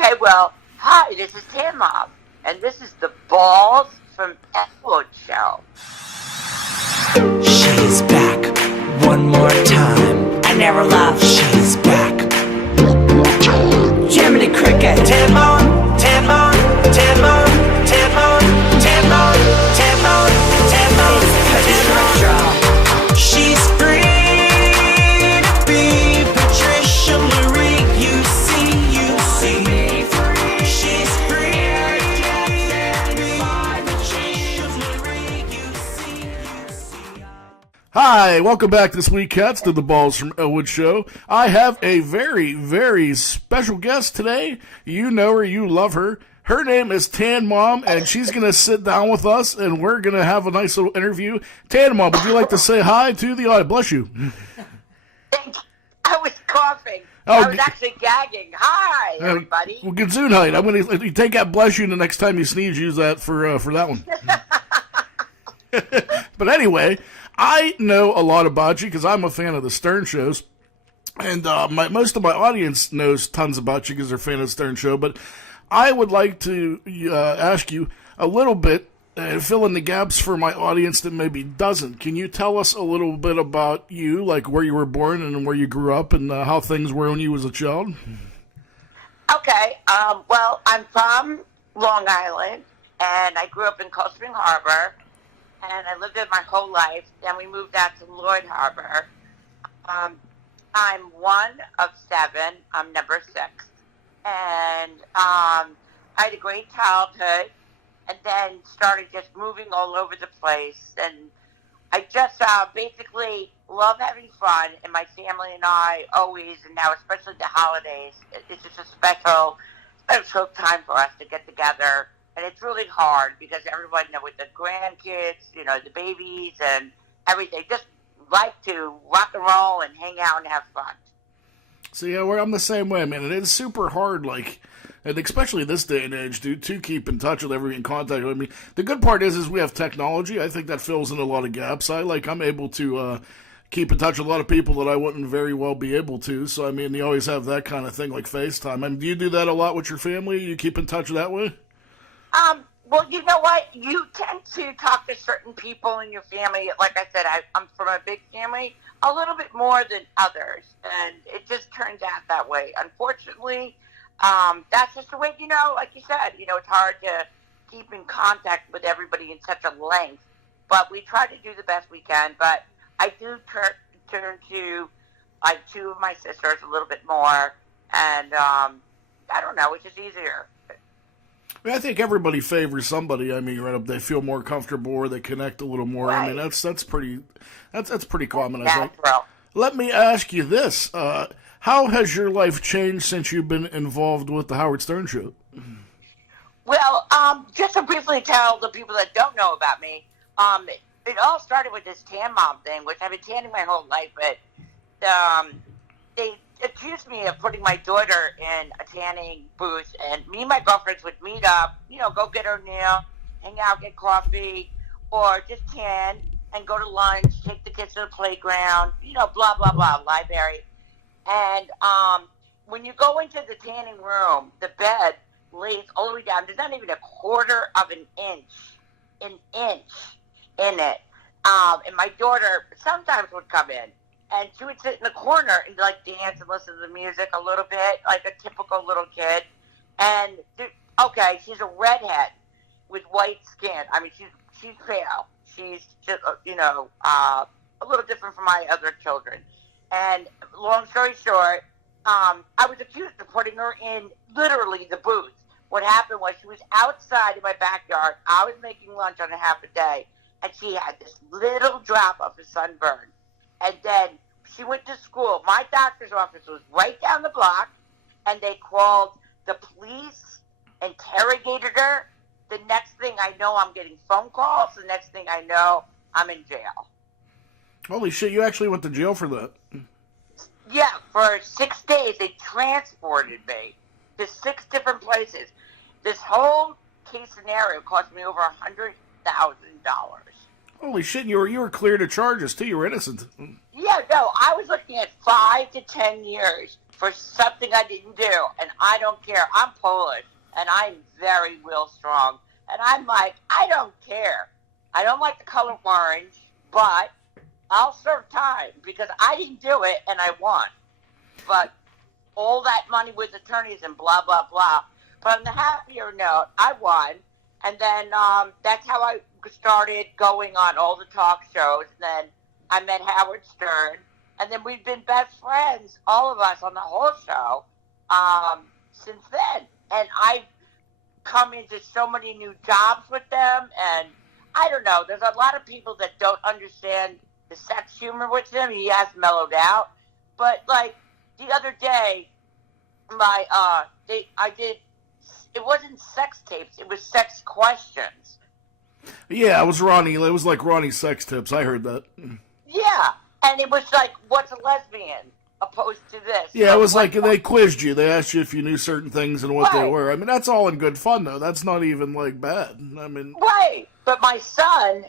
Okay, well, hi, this is Tan Mom, and this is the Balls from Ellwood show. She's back one more time. I never left. She's back. Jiminy Cricket. Tan Mom, Tan Mom, Tan Mom, Tan Mom, Tan Mom, Tan Mom, Tan Mom, Tan Mom. She's free to be Patricia Marie. You see. She's free to be Patricia Marie. You see. Hi, welcome back this week, cats, to the Balls from Ellwood show. I have a very, very special guest today. You know her, you love her. Her name is Tan Mom, and she's going to sit down with us, and we're going to have a nice little interview. Tan Mom, would you like to say hi to the audience? Bless you. I was coughing. Oh, I was actually gagging. Hi, everybody. Well, Gesundheit. I'm going to take that bless you, and the next time you sneeze, use that for that one. But anyway, I know a lot about you because I'm a fan of the Stern shows, and most of my audience knows tons about you because they're a fan of the Stern show, but I would like to ask you a little bit, fill in the gaps for my audience that maybe doesn't. Can you tell us a little bit about you, like where you were born and where you grew up and how things were when you was a child? Okay, well, I'm from Long Island, and I grew up in Cold Spring Harbor, and I lived there my whole life. Then we moved out to Lloyd Harbor. I'm one of 7. I'm number 6. And I had a great childhood, and then started just moving all over the place. And I just basically love having fun, and my family and I always, and now especially the holidays, it's just a special time for us to get together. And it's really hard because everyone, with the grandkids, the babies and everything, just like to rock and roll and hang out and have fun. See, I'm the same way, man. It is super hard, and especially this day and age, dude, to keep in touch with everyone in contact with me. The good part is we have technology. I think that fills in a lot of gaps. I'm able to keep in touch with a lot of people that I wouldn't very well be able to. So, you always have that kind of thing, like FaceTime. Do you do that a lot with your family? You keep in touch that way? Well, you know what? You tend to talk to certain people in your family. Like I said, I'm from a big family, a little bit more than others, and it just turns out that way. Unfortunately, that's just the way, like you said, it's hard to keep in contact with everybody in such a length, but we try to do the best we can. But I do turn to, 2 of my sisters a little bit more, and I don't know, it's just easier. I think everybody favors somebody. Right up, they feel more comfortable or they connect a little more. Right. That's pretty common. I think. Natural. Let me ask you this: how has your life changed since you've been involved with the Howard Stern show? Well, just to briefly tell the people that don't know about me, it all started with this tan mom thing, which I've been tanning my whole life, but they accused me of putting my daughter in a tanning booth, and me and my girlfriends would meet up, go get her nail, hang out, get coffee, or just tan and go to lunch, take the kids to the playground, blah, blah, blah, library. And when you go into the tanning room, the bed lays all the way down. There's not even a quarter of an inch in it. And my daughter sometimes would come in, and she would sit in the corner and dance and listen to the music a little bit, like a typical little kid. And she's a redhead with white skin. She's pale. She's just a little different from my other children. And long story short, I was accused of putting her in literally the booth. What happened was she was outside in my backyard. I was making lunch on a half a day, and she had this little drop of a sunburn. And then she went to school. My doctor's office was right down the block, and they called the police, interrogated her. The next thing I know, I'm getting phone calls. The next thing I know, I'm in jail. Holy shit, you actually went to jail for that? Yeah, for 6 days. They transported me to 6 different places. This whole case scenario cost me over $100,000. Holy shit, you were cleared of charges, too. You were innocent. Yeah, no, I was looking at 5 to 10 years for something I didn't do, and I don't care. I'm Polish, and I'm very will strong, and I'm like, I don't care. I don't like the color orange, but I'll serve time because I didn't do it and I won. But all that money with attorneys and blah, blah, blah. But on the happier note, I won. And then that's how I started going on all the talk shows. And then I met Howard Stern. And then we've been best friends, all of us on the whole show, since then. And I've come into so many new jobs with them. And I don't know. There's a lot of people that don't understand the sex humor with him. He has mellowed out. But, like, the other day, it wasn't sex tapes, it was sex questions. Yeah, it was Ronnie. It was like Ronnie's sex tips. I heard that. Yeah, and it was like, what's a lesbian opposed to this? Yeah, it was like they quizzed you. They asked you if you knew certain things and what they Right. were. I mean, that's all in good fun, though. That's not even, like, bad. I mean... Right, but my son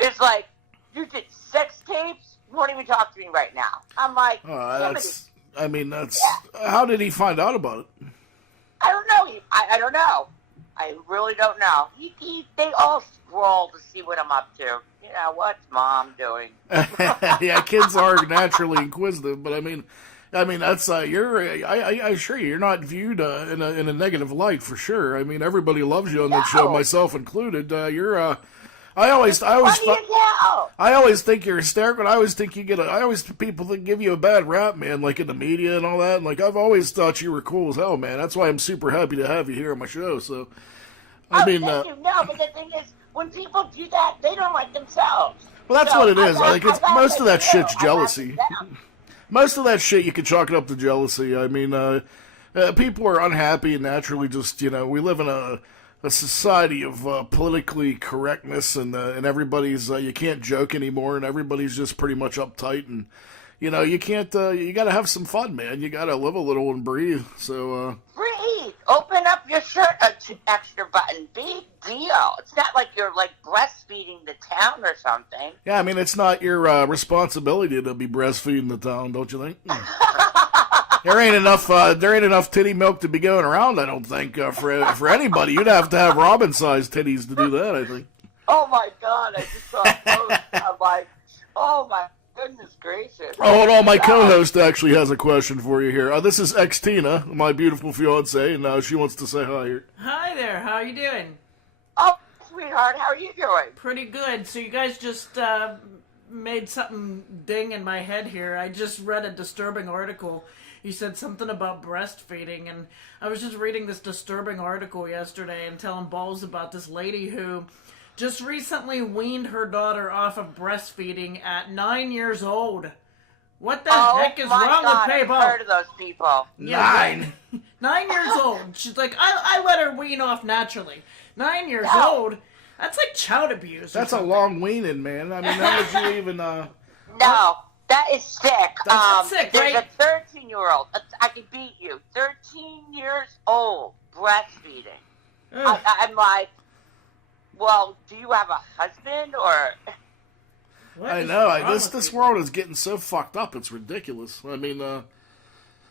is like, you did sex tapes? You won't even talk to me right now. I'm like, that's... I mean, that's... Yeah. How did he find out about it? I don't know. I don't know. I really don't know. They all scroll to see what I'm up to. You know, what's Mom doing? Yeah, kids are naturally inquisitive, but I mean that's I assure you, you're not viewed in a negative light for sure. I mean, everybody loves you on that show, myself included. I always think you're hysterical. I always think people that give you a bad rap, man, like in the media and all that. And like, I've always thought you were cool as hell, man. That's why I'm super happy to have you here on my show. So, thank you. No, but the thing is, when people do that, they don't like themselves. Well, that's what it is. I think it's most of that shit's jealousy. Most of that shit you can chalk it up to jealousy. I mean, people are unhappy and naturally just, we live in a society of politically correctness, and everybody's you can't joke anymore, and everybody's just pretty much uptight, and you can't. You got to have some fun, man. You got to live a little and breathe. So breathe. Open up your shirt extra button. Big deal. It's not like you're like breastfeeding the town or something. Yeah, I mean, it's not your responsibility to be breastfeeding the town, don't you think? There ain't enough titty milk to be going around, I don't think, for anybody. You'd have to have Robin-sized titties to do that, I think. Oh, my God. I just saw a post. I'm like, oh, my goodness gracious. Oh, hold on. My co-host actually has a question for you here. This is Xtina, my beautiful fiancée, and she wants to say hi here. Hi there. How are you doing? Oh, sweetheart. How are you doing? Pretty good. So you guys just made something ding in my head here. I just read a disturbing article. You said something about breastfeeding, and I was just reading this disturbing article yesterday and telling balls about this lady who just recently weaned her daughter off of breastfeeding at 9 years old. What the heck is wrong with people? I've heard of those people. Yeah, 9 years old. She's like, I let her wean off naturally. 9 years old? That's like child abuse. That's a long weaning, man. I mean, how would you even... No. That is sick. That's sick, there's right? a 13-year-old. I can beat you. 13 years old, breastfeeding. I'm like, well, do you have a husband or? I know. This world is getting so fucked up. It's ridiculous. I mean,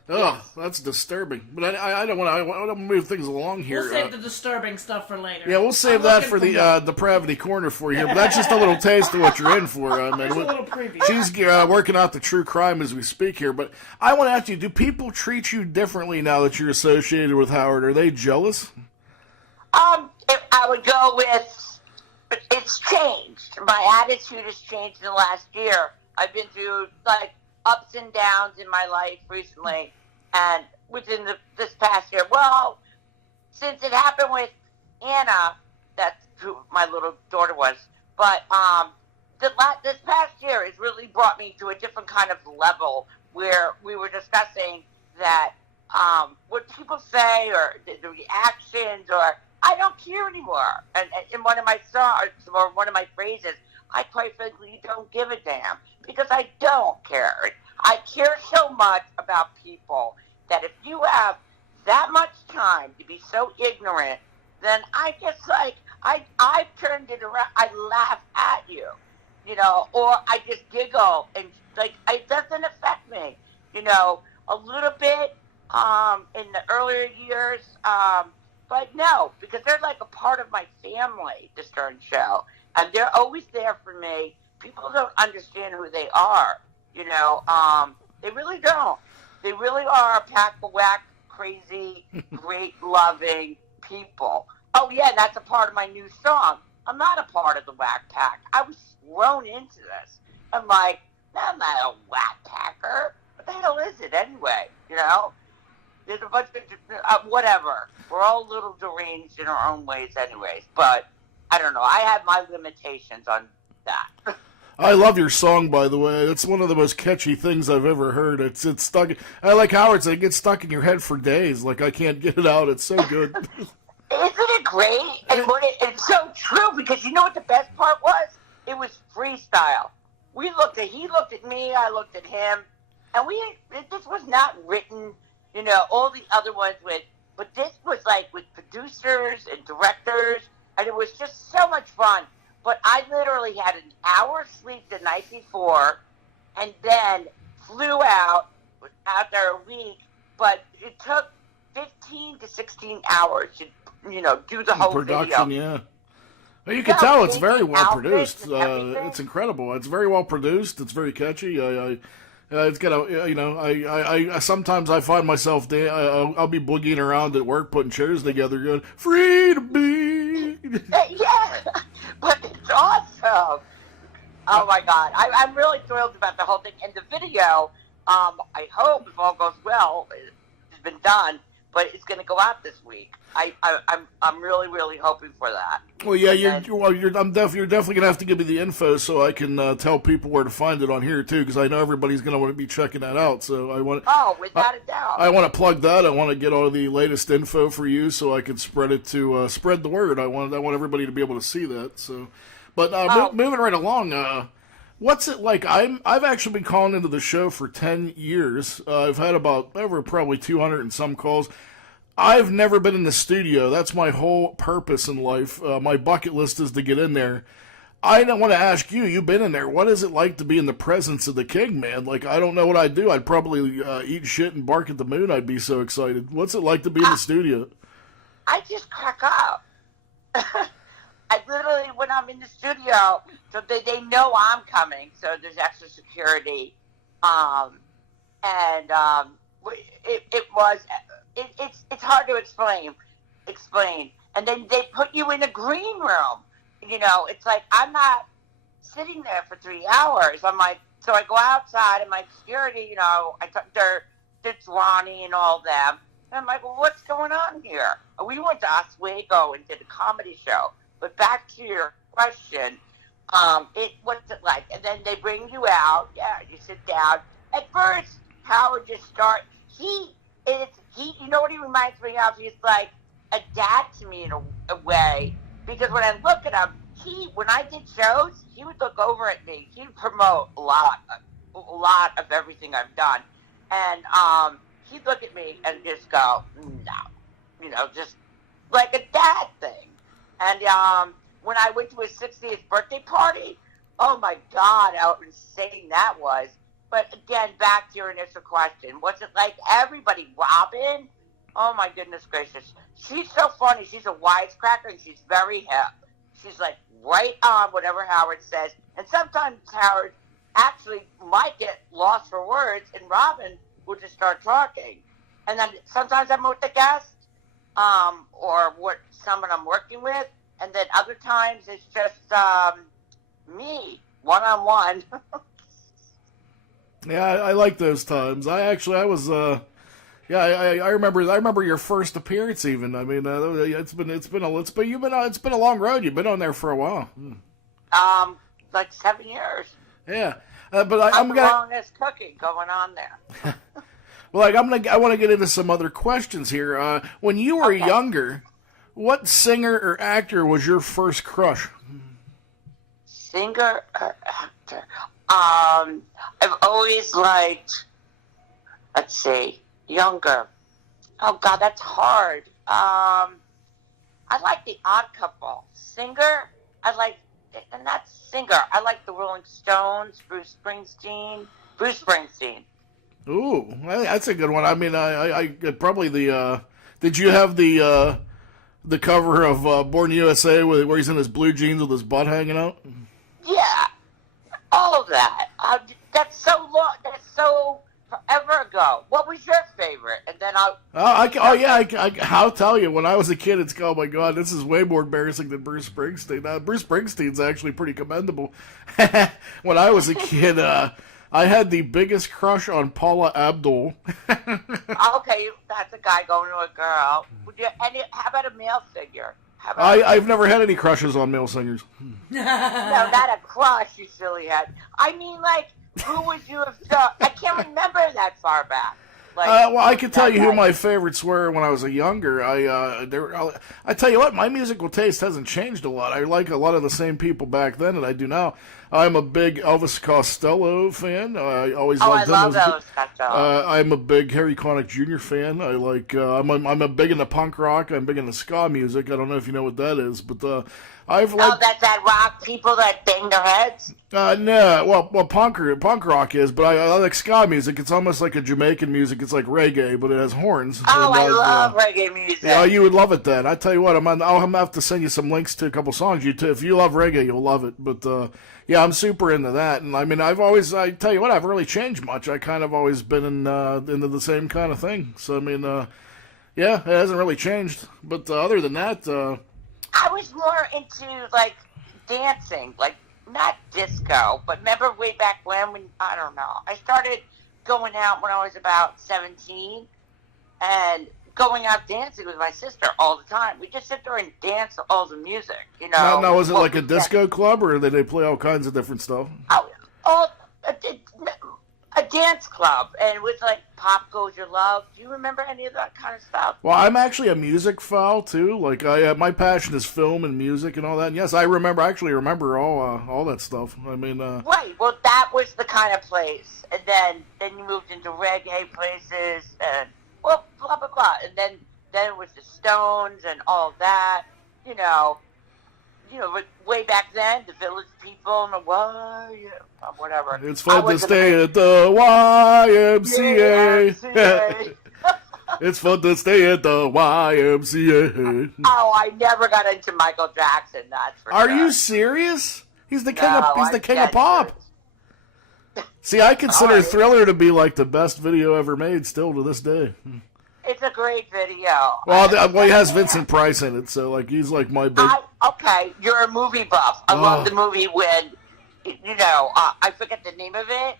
that's disturbing. But I don't want to move things along here. We'll save the disturbing stuff for later. Yeah, we'll save that for the Depravity Corner for you here. But that's just a little taste of what you're in for. I mean, a little preview. She's working out the true crime as we speak here. But I want to ask you, do people treat you differently now that you're associated with Howard? Are they jealous? I would go with, it's changed. My attitude has changed in the last year. I've been through, like, ups and downs in my life recently. And within this past year, well, since it happened with Anna, that's who my little daughter was, but this past year has really brought me to a different kind of level where we were discussing that what people say or the reactions, or I don't care anymore. And in one of my songs or one of my phrases, I quite frankly don't give a damn because I don't care. I care so much about people that if you have that much time to be so ignorant, then I just like, I turned it around. I laugh at you, or I just giggle and like, it doesn't affect me, a little bit, in the earlier years. But no, because they're like a part of my family, the Stern Show. And they're always there for me. People don't understand who they are, you know. They really don't. They really are a pack of whack, crazy, great, loving people. Oh, yeah, that's a part of my new song. I'm not a part of the whack pack. I was thrown into this. I'm like, I'm not a whack packer. What the hell is it anyway, you know? There's a bunch of, whatever. We're all a little deranged in our own ways anyways. But, I don't know. I have my limitations on that. I love your song, by the way. It's one of the most catchy things I've ever heard. It's stuck. I like Howard said, it gets stuck in your head for days. Like, I can't get it out. It's so good. Isn't it great? And it's so true, because you know what the best part was? It was freestyle. He looked at me, I looked at him, and this was not written, you know, all the other ones but this was like with producers and directors, and it was just so much fun. But I literally had an hour sleep the night before, and then flew out there a week, but it took 15 to 16 hours to, you know, do the whole production, video. yeah. Well, you can tell it's very well produced. It's incredible. It's very well produced. It's very catchy. It's got a, you know, I sometimes I find myself, I'll be boogieing around at work, putting chairs together, going, free to be. Yeah, but it's awesome. Oh my God. I'm really thrilled about the whole thing. And the video, I hope, if all goes well, it's been done, but it's going to go out this week. I'm really, really hoping for that. Well, yeah, you're definitely gonna have to give me the info so I can tell people where to find it on here too, because I know everybody's gonna want to be checking that out. So I want. Oh, without a doubt. I want to plug that. I want to get all the latest info for you so I can spread it to spread the word. I want everybody to be able to see that. So, but moving right along. What's it like? I've actually been calling into the show for 10 years. I've had about over probably 200 and some calls. I've never been in the studio. That's my whole purpose in life. My bucket list is to get in there. I don't want to ask you. You've been in there. What is it like to be in the presence of the king, man? Like, I don't know what I'd do. I'd probably eat shit and bark at the moon. I'd be so excited. What's it like to be in the studio? I just crack up. I literally, when I'm in the studio, so they know I'm coming, so there's extra security. It's hard to explain. And then they put you in a green room. You know, it's like, I'm not sitting there for 3 hours. I'm like, so I go outside and my security, you know, it's Ronnie and all them. And I'm like, well, what's going on here? We went to Oswego and did a comedy show. But back to your question, what's it like? And then they bring you out. Yeah, you sit down. At first, Howard just starts. You know what he reminds me of? He's like a dad to me in a way. Because when I look at him, when I did shows, he would look over at me. He'd promote a lot of everything I've done. And he'd look at me and just go, no. You know, just like a dad thing. And when I went to his 60th birthday party, oh my God, how insane that was. But again, back to your initial question, what's it like? Everybody, Robin, oh my goodness gracious. She's so funny. She's a wisecracker and she's very hip. She's like right on whatever Howard says. And sometimes Howard actually might get lost for words and Robin will just start talking. And then sometimes I'm with the guest or someone I'm working with. And then other times it's just me, one-on-one. Yeah, I like those times. I remember your first appearance. Even it's been a long road. You've been on there for a while. Like 7 years. Yeah, but I'm the longest cookie going on there. Well, I want to get into some other questions here. When you were younger, what singer or actor was your first crush? Singer or actor? I've always liked, let's see, younger. Oh, God, that's hard. I like the Odd Couple. Singer, I like the Rolling Stones, Bruce Springsteen. Ooh, that's a good one. I mean, I probably the. Did you have the cover of Born USA where he's in his blue jeans with his butt hanging out? Yeah, all of that. That's so long. That's so forever ago. What was your favorite? And then I'll tell you. When I was a kid, it's oh my god, this is way more embarrassing than Bruce Springsteen. Bruce Springsteen's actually pretty commendable. When I was a kid, I had the biggest crush on Paula Abdul. Okay, that's a guy going to a girl. How about a male figure? I've never had any crushes on male singers. No, not a crush, you silly head. I mean, like, who would you have thought? I can't remember that far back. Like, well, I can tell you who my favorites were when I was younger. I tell you what, my musical taste hasn't changed a lot. I like a lot of the same people back then that I do now. I'm a big Elvis Costello fan. I always loved him. I love Elvis Costello. I'm a big Harry Connick Jr. fan. I like. I'm a big into punk rock. I'm big into ska music. I don't know if you know what that is, but I've liked. That's that rock people that bang their heads. No, well, punk rock is, but I like ska music. It's almost like a Jamaican music. It's like reggae, but it has horns. Oh, I love reggae music. Yeah, you would love it then. I tell you what, I'll have to send you some links to a couple songs. If you love reggae, you'll love it. But yeah, I'm super into that. And I mean, I tell you what, I've really changed much. I kind of always been into the same kind of thing. So I mean, yeah, it hasn't really changed. But other than that, I was more into like dancing, like not disco, but remember way back when I don't know. I started going out when I was about 17 and going out dancing with my sister all the time. We just sit there and dance all the music, you know. Now was it like a disco club, or did they play all kinds of different stuff? A dance club, and it was like Pop Goes Your Love. Do you remember any of that kind of stuff? Well, I'm actually a music foul too. Like my passion is film and music and all that. And yes, I actually remember all that stuff. I mean, right. Well, that was the kind of place, and then you moved into reggae places, and well, blah blah blah, and then it was the Stones and all that. You know, way back then, the Village People and whatever. It's fun to stay at the YMCA. It's fun to stay at the YMCA. Oh, I never got into Michael Jackson. That's for sure. Are you serious? He's the king of pop. See, I consider Thriller to be like the best video ever made, still to this day. It's a great video. Well, he has Vincent Price in it, so like he's like my big. Okay, you're a movie buff. I love the movie when, I forget the name of it,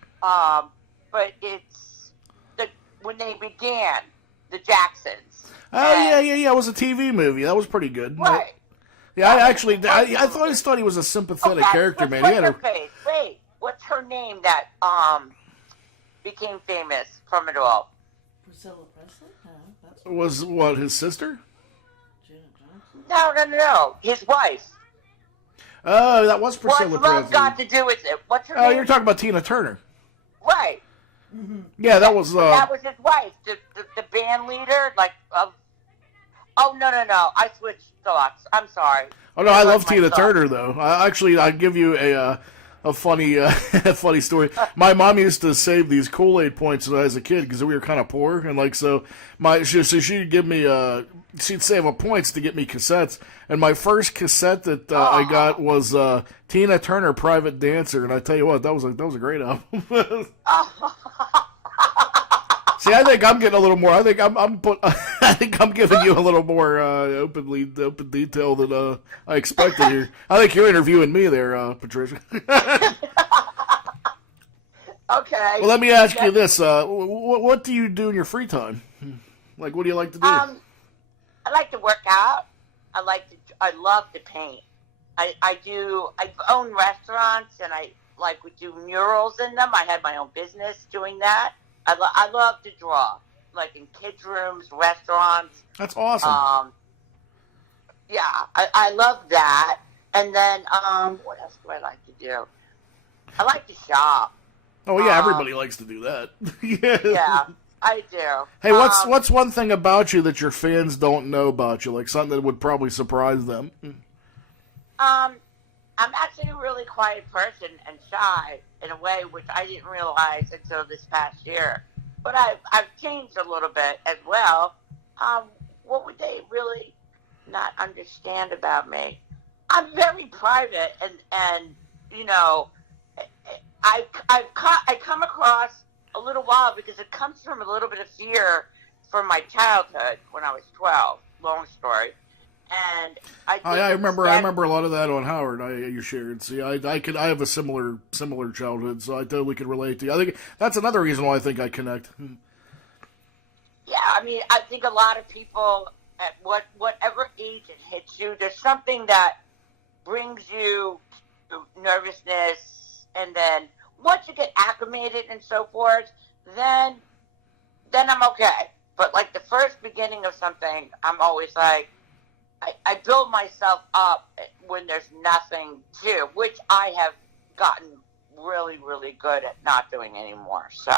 but it's when they began, the Jacksons. Oh yeah. It was a TV movie. That was pretty good. Right. Yeah, I always thought he was a sympathetic character, man. Wait, what's her name that became famous from it all? Priscilla Presley? Was what, his sister? Janet Jackson? No. His wife. Oh, that was Priscilla What's Presley. love got to do with it? What's her name? Oh, you're talking about Tina Turner. Right. Mm-hmm. Yeah, that was. That was his wife, the band leader, like. Oh no! I switched thoughts. I'm sorry. Oh no, I love Tina Turner though. I'll give you a funny funny story. My mom used to save these Kool-Aid points when I was a kid because we were kind of poor, and like she'd give me she'd save up points to get me cassettes. And my first cassette that I got was Tina Turner, Private Dancer, and I tell you what, that was a great album. See, I think I'm getting a little more. I think I'm giving you a little more open detail than I expected here. I think you're interviewing me there, Patricia. Okay. Well, let me ask you this: what do you do in your free time? Like, what do you like to do? I like to work out. I love to paint. I own restaurants, and I would do murals in them. I had my own business doing that. I love to draw, like in kids' rooms, restaurants. That's awesome. Yeah, I love that. And then, what else do I like to do? I like to shop. Oh yeah, everybody likes to do that. Yeah, I do. Hey, what's one thing about you that your fans don't know about you? Like something that would probably surprise them. I'm actually a really quiet person and shy in a way which I didn't realize until this past year. but I've changed a little bit as well. What would they really not understand about me? I'm very private, and you know, I come across a little wild because it comes from a little bit of fear from my childhood when I was 12. Long story. And I remember a lot of that on Howard. You shared. See, I have a similar childhood, so I totally could relate to you. I think that's another reason why I think I connect. Yeah, I mean, I think a lot of people at whatever age it hits you, there's something that brings you to nervousness, and then once you get acclimated and so forth, then I'm okay. But like the first beginning of something, I'm always like, I build myself up when there's nothing to, which I have gotten really, really good at not doing anymore. So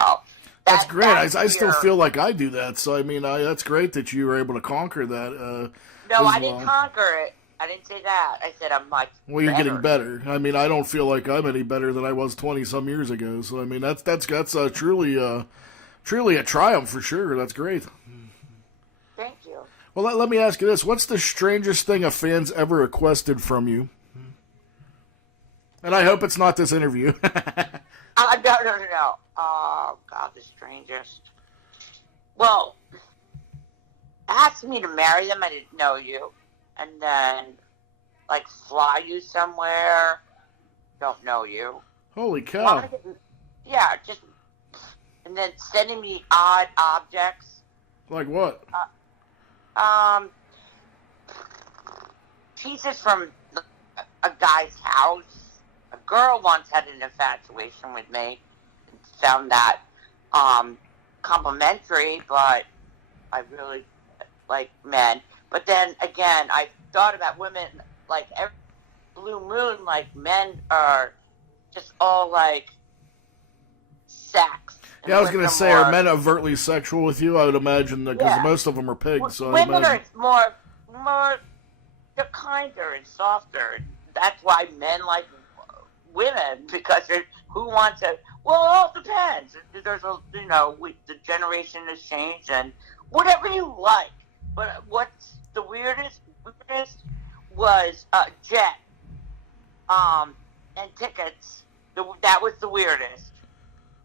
that's great. I still feel like I do that. So I mean, that's great that you were able to conquer that. No, I didn't conquer it. I didn't say that. I said I'm much. Well, you're getting better. I mean, I don't feel like I'm any better than I was 20 some years ago. So I mean, that's truly a triumph for sure. That's great. Thank you. Well, let me ask you this. What's the strangest thing a fan's ever requested from you? And I hope it's not this interview. No. Oh, God, the strangest. Well, asked me to marry them. I didn't know you. And then, like, fly you somewhere. Don't know you. Holy cow. Yeah, just... And then sending me odd objects. Like what? Pieces from a guy's house. A girl once had an infatuation with me and found that complimentary, but I really like men. But then again, I thought about women like every blue moon, like men are just all like sex. Yeah, I was going to say, are men overtly sexual with you? I would imagine that because most of them are pigs. So women are more, they're kinder and softer. That's why men like women, because who wants to? Well, it all depends. There's the generation has changed, and whatever you like. But what's the weirdest was jet, and tickets. That was the weirdest.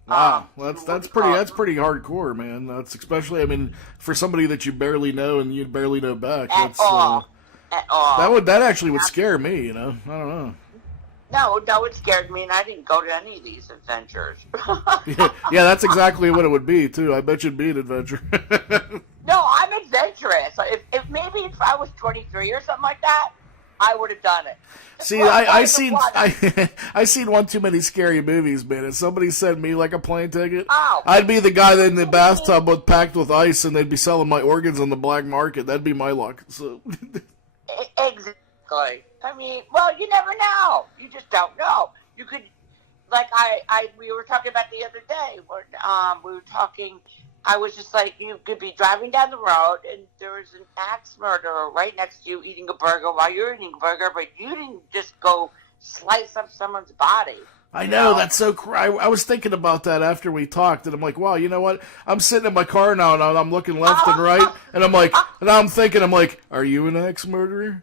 Wow, that's pretty hardcore, man. That's especially, I mean, for somebody that you barely know and you barely know back. At all. That actually would scare me. You know, I don't know. No, it scared me, and I didn't go to any of these adventures. yeah, that's exactly what it would be too. I bet you'd be an adventure. No, I'm adventurous. If I was 23 or something like that, I would have done it. See, I seen one too many scary movies, man. If somebody sent me like a plane ticket, I'd be the guy that in the bathtub packed with ice, and they'd be selling my organs on the black market. That'd be my luck. So exactly. I mean, well, you never know. You just don't know. You could, like we were talking about the other day. We were talking. I was just like, you could be driving down the road, and there was an axe murderer right next to you eating a burger while you're eating a burger, but you didn't just go slice up someone's body. I know, that's so I was thinking about that after we talked, and I'm like, wow, you know what? I'm sitting in my car now, and I'm looking left and right, and I'm like, and I'm thinking, are you an axe murderer?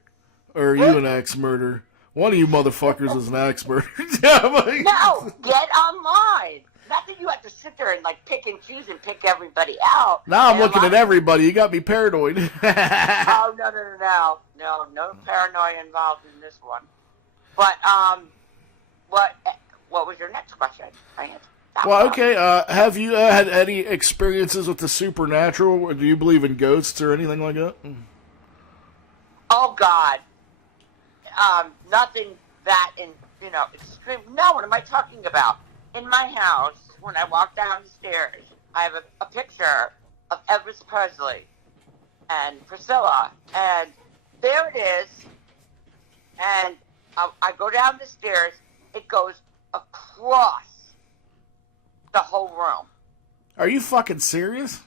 Or are you an axe murderer? One of you motherfuckers is an axe murderer. No, get online. Not that you have to sit there and like pick and choose and pick everybody out. Now I'm looking at everybody. You got me paranoid. Oh, no paranoia involved in this one. But what was your next question? Well, okay. Have you had any experiences with the supernatural? Or do you believe in ghosts or anything like that? Oh God, nothing that extreme. No, what am I talking about? In my house, when I walk down the stairs, I have a picture of Elvis Presley and Priscilla, and there it is. And I go down the stairs. It goes across the whole room. Are you fucking serious?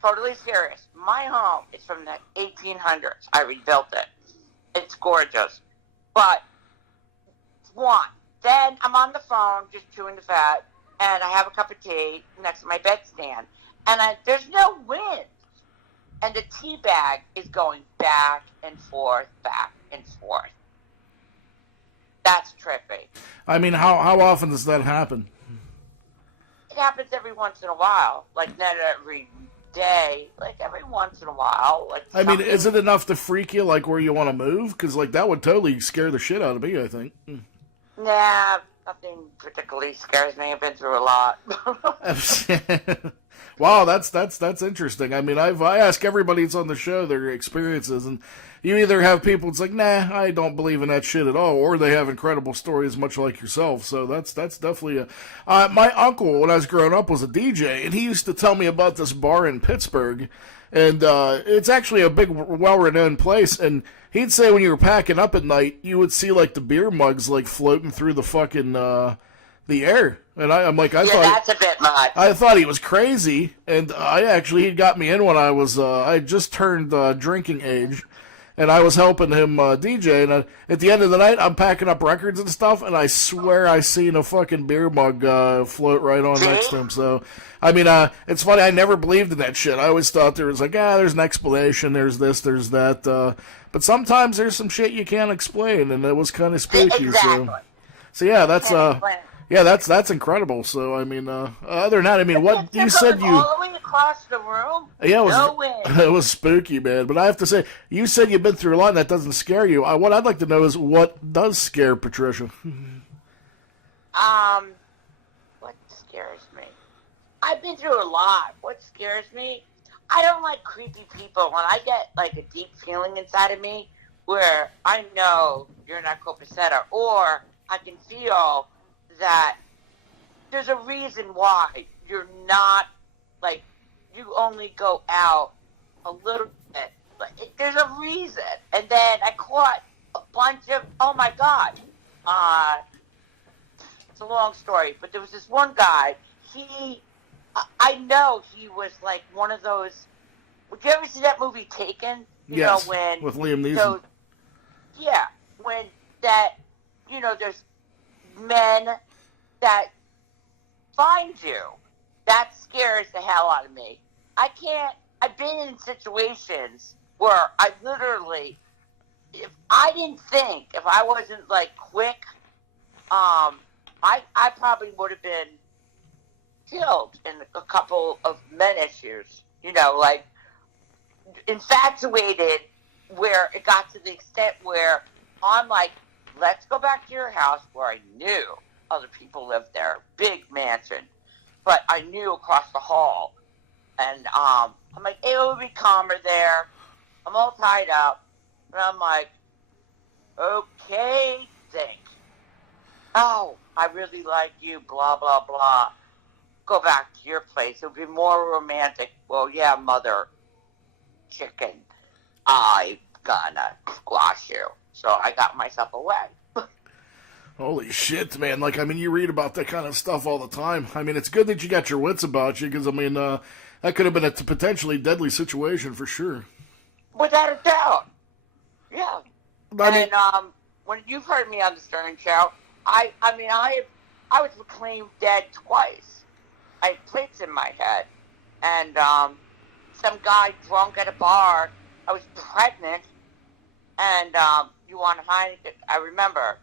Totally serious. My home is from the 1800s. I rebuilt it. It's gorgeous. But, then I'm on the phone just chewing the fat, and I have a cup of tea next to my bedstand, and there's no wind, and the tea bag is going back and forth, back and forth. That's trippy. I mean, how often does that happen? It happens every once in a while, like not every day, like every once in a while. Like I mean, is it enough to freak you, like where you want to move? Because like that would totally scare the shit out of me, I think. Nah, nothing particularly scares me. I've been through a lot. Wow, that's interesting. I mean, I ask everybody that's on the show their experiences, and you either have people that's like, nah, I don't believe in that shit at all, or they have incredible stories, much like yourself. So that's definitely a. My uncle, when I was growing up, was a DJ, and he used to tell me about this bar in Pittsburgh, and it's actually a big, well-renowned place. And he'd say when you were packing up at night, you would see like the beer mugs like floating through the fucking the air. And I'm like, I thought that's a bit much. I thought he was crazy, and he got me in when I was I just turned drinking age, and I was helping him DJ. And at the end of the night, I'm packing up records and stuff, and I swear I seen a fucking beer mug float right on next to him. So, I mean, it's funny. I never believed in that shit. I always thought there was like, there's an explanation. There's this, there's that. But sometimes there's some shit you can't explain, and it was kind of spooky. Exactly. So yeah, that's yeah, that's incredible. So I mean, other than that, I mean, what you said you all the way across the room. Yeah, it was spooky, man. But I have to say, you said you've been through a lot, and that doesn't scare you. What I'd like to know is what does scare Patricia. What scares me? I've been through a lot. What scares me? I don't like creepy people. When I get like a deep feeling inside of me, where I know you're not copacetic, or I can feel that there's a reason why you're not, like, you only go out a little bit. Like, there's a reason. And then I caught a bunch of, oh my God. It's a long story, but there was this one guy, I know he was like one of those, would you ever see that movie Taken? Yes, when with Liam Neeson. Yeah, when that, there's men that find you. That scares the hell out of me. I've been in situations where I literally, if I wasn't like quick, I probably would have been killed in a couple of men issues, like infatuated, where it got to the extent where I'm like, let's go back to your house, where I knew other people lived there, big mansion, but I knew across the hall, and I'm like, it would be calmer there. I'm all tied up, and I'm like, okay, think. Oh, I really like you, blah, blah, blah. Go back to your place. It would be more romantic. Well, yeah, mother chicken, I'm gonna squash you. So I got myself away. Holy shit, man. Like, I mean, you read about that kind of stuff all the time. I mean, it's good that you got your wits about you, because, I mean, that could have been a potentially deadly situation for sure. Without a doubt. Yeah. I mean, when you've heard me on the Stern Show, I was proclaimed dead twice. I had plates in my head. And some guy drunk at a bar, I was pregnant, and you want Heineken? I remember.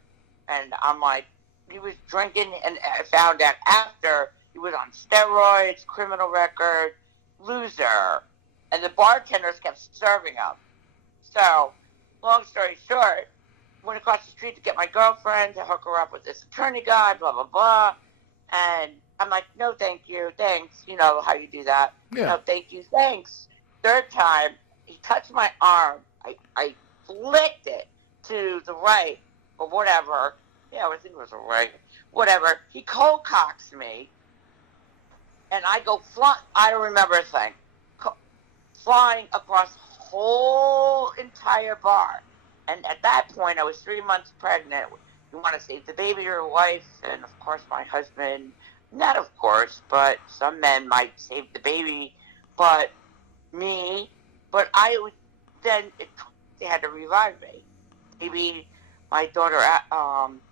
And I'm like, he was drinking, and I found out after he was on steroids, criminal record, loser. And the bartenders kept serving him. So, long story short, went across the street to get my girlfriend, to hook her up with this attorney guy, blah, blah, blah. And I'm like, no, thank you, thanks. You know how you do that. Yeah. No, thank you, thanks. Third time, he touched my arm. I flicked it to the right, or whatever. Yeah, I think it was a right. Whatever. He cold cocks me, and I go flying. I don't remember a thing. Flying across the whole entire bar. And at that point, I was 3 months pregnant. You want to save the baby, your wife, and of course my husband. Not of course, but some men might save the baby, but me. But they had to revive me. Maybe my daughter,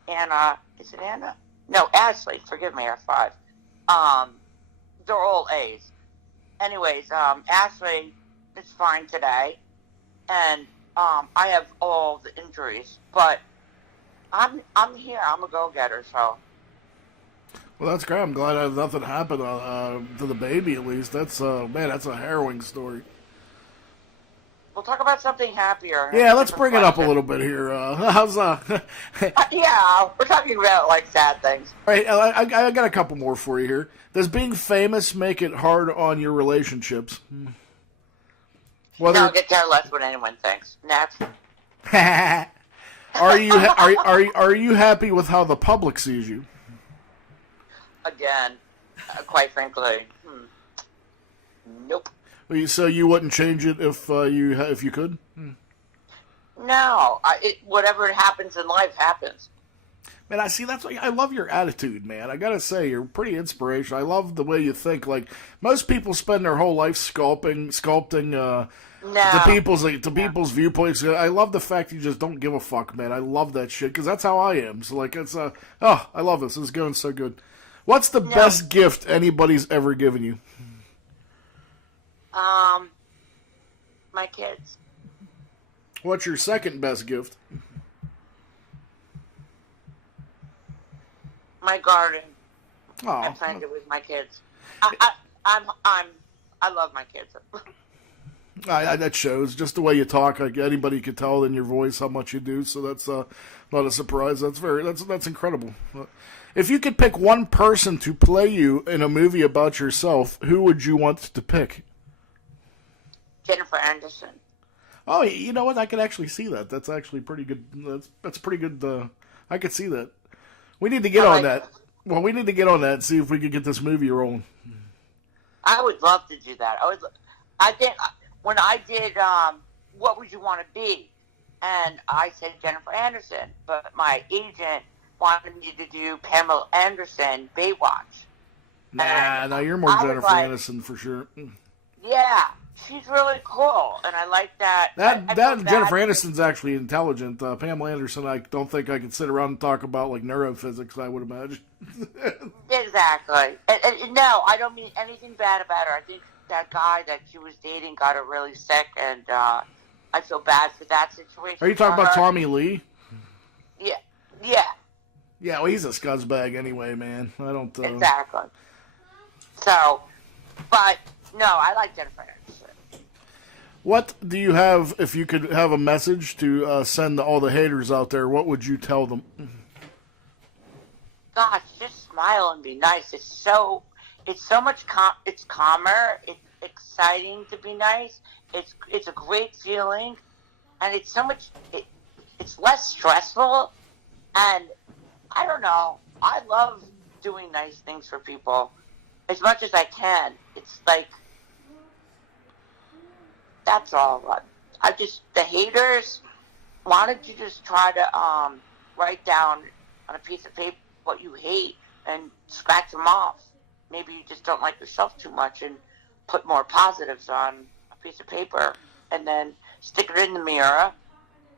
Anna, is it Anna? No, Ashley, forgive me, I have 5. Um, they're all A's. Anyways, Ashley is fine today, and I have all the injuries, but I'm here. I'm a go-getter, so. Well, that's great. I'm glad nothing happened to the baby, at least. That's man, that's a harrowing story. We'll talk about something happier. Yeah, let's bring it up a little bit here. How's yeah, we're talking about like sad things. All right, I got a couple more for you here. Does being famous make it hard on your relationships? Don't get care less what anyone thinks. Next. Are you happy with how the public sees you? Again, quite frankly, nope. So you wouldn't change it if you could? No, whatever happens in life happens. Man, that's what I love your attitude, man. I gotta say, you're pretty inspirational. I love the way you think. Like most people spend their whole life sculpting to people's viewpoints. I love the fact you just don't give a fuck, man. I love that shit because that's how I am. So like, it's I love this. This is going so good. What's the best gift anybody's ever given you? My kids. What's your second best gift? My garden. Oh, I planted it with my kids. I love my kids. That shows just the way you talk. Like anybody could tell in your voice how much you do. So that's not a surprise. That's incredible. If you could pick one person to play you in a movie about yourself, who would you want to pick? Jennifer Anderson. Oh, you know what? I could actually see that. That's actually pretty good. That's pretty good. I could see that. We need to get on that. Well, we need to get on that and see if we could get this movie rolling. I would love to do that. I think when I did What Would You Want to Be? And I said Jennifer Anderson, but my agent wanted me to do Pamela Anderson, Baywatch. Nah, you're more Jennifer Aniston for sure. Yeah, she's really cool, and I like that. That Jennifer Aniston's actually intelligent. Pamela Anderson, I don't think I could sit around and talk about like neurophysics. I would imagine. Exactly. And no, I don't mean anything bad about her. I think that guy that she was dating got her really sick, and I feel bad for that situation. Are you talking about Tommy Lee? Yeah. Yeah, well, he's a scuzzbag anyway, man. I don't... Exactly. So, but, no, I like Jennifer Aniston. What do you have, if you could have a message to send to all the haters out there, what would you tell them? Gosh, just smile and be nice. It's so much, it's calmer, it's exciting to be nice, it's a great feeling, and it's so much, it's less stressful, and I don't know. I love doing nice things for people as much as I can. It's like, that's all. The haters, why don't you just try to write down on a piece of paper what you hate and scratch them off. Maybe you just don't like yourself too much and put more positives on a piece of paper and then stick it in the mirror.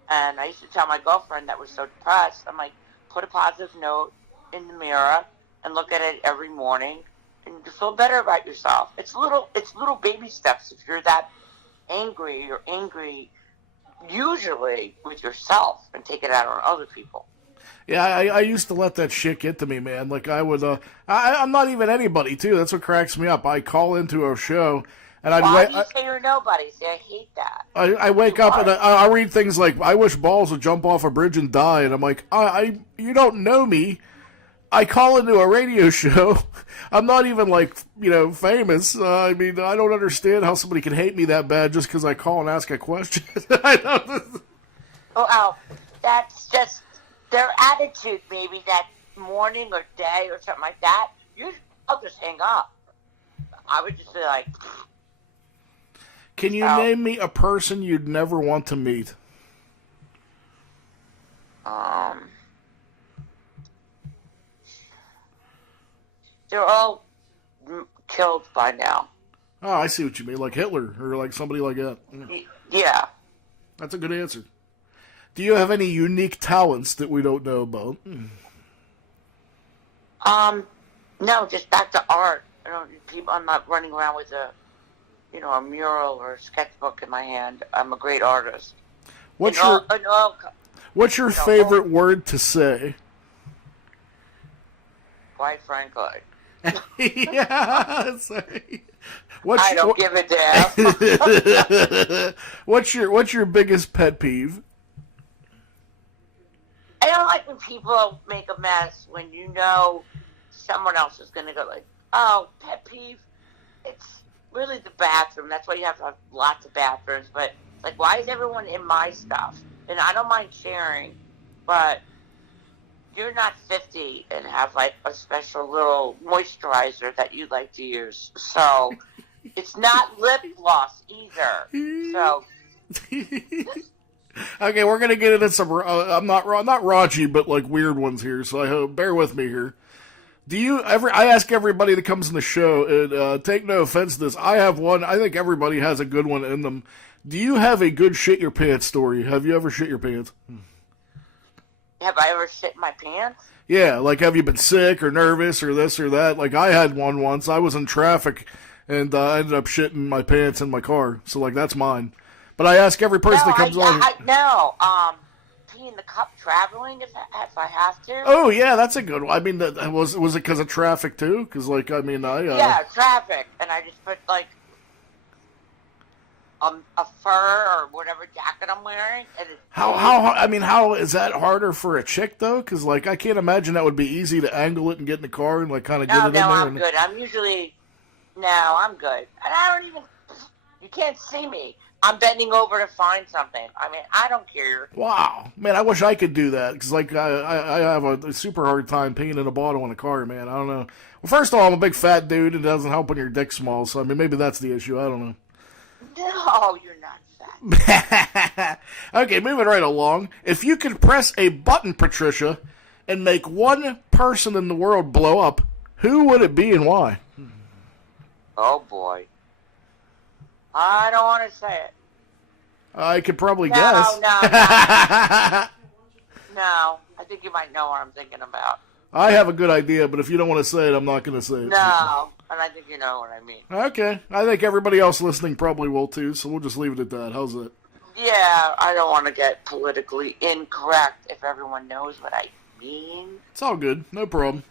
And I used to tell my girlfriend that was so depressed, I'm like, put a positive note in the mirror and look at it every morning, and you feel better about yourself. It's little baby steps. If you're that angry, you're angry usually with yourself and take it out on other people. Yeah, I used to let that shit get to me, man. Like I would, I'm not even anybody too. That's what cracks me up. I call into a show. And why do you say you're nobody? See, I hate that. I wake up and I read things like, I wish balls would jump off a bridge and die. And I'm like, you don't know me. I call into a radio show. I'm not even like, famous. I mean, I don't understand how somebody can hate me that bad just because I call and ask a question. Oh, that's just their attitude maybe that morning or day or something like that. I'll just hang up. I would just be like... Can you name me a person you'd never want to meet? They're all killed by now. Oh, I see what you mean. Like Hitler or like somebody like that. Yeah. That's a good answer. Do you have any unique talents that we don't know about? No, just back to art. I'm not running around with a mural or a sketchbook in my hand. I'm a great artist. What's your favorite word to say? Quite frankly. Yeah, sorry. I don't give a damn. What's your biggest pet peeve? I don't like when people make a mess when you know someone else is going to go like, oh, pet peeve. It's really the bathroom. That's why you have to have lots of bathrooms. But like, why is everyone in my stuff? And I don't mind sharing, but you're not 50 and have like a special little moisturizer that you like to use. So it's not lip gloss either. So okay, we're gonna get into some. I'm not raunchy, but like weird ones here. So I hope bear with me here. Do you ever? I ask everybody that comes in the show, and take no offense to this. I have one. I think everybody has a good one in them. Do you have a good shit your pants story? Have you ever shit your pants? Have I ever shit my pants? Yeah, like have you been sick or nervous or this or that? Like I had one once. I was in traffic and I ended up shitting my pants in my car. So like that's mine. But I ask every person that comes on. No, pee in the cup traveling if I have to. Oh yeah, that's a good one. I mean, was it because of traffic too? Because like I mean, yeah, traffic, and I just put like a fur or whatever jacket I'm wearing. And how is that harder for a chick though? Because like I can't imagine that would be easy to angle it and get in the car and like kind of get it in there. No, I'm good. I'm good, and I don't even. You can't see me. I'm bending over to find something. I mean, I don't care. Wow, man, I wish I could do that because like I have a super hard time peeing in a bottle in a car, man. I don't know. Well, first of all, I'm a big fat dude, and it doesn't help when your dick's small. So I mean, maybe that's the issue. I don't know. No, you're not fat. Okay, moving right along. If you could press a button, Patricia, and make one person in the world blow up, who would it be and why? Oh boy. I don't want to say it. I could probably guess. No. No, I think you might know what I'm thinking about. I have a good idea, but if you don't want to say it, I'm not going to say it. No, and I think you know what I mean. Okay, I think everybody else listening probably will too, so we'll just leave it at that. How's that? Yeah, I don't want to get politically incorrect if everyone knows what I mean. It's all good, no problem.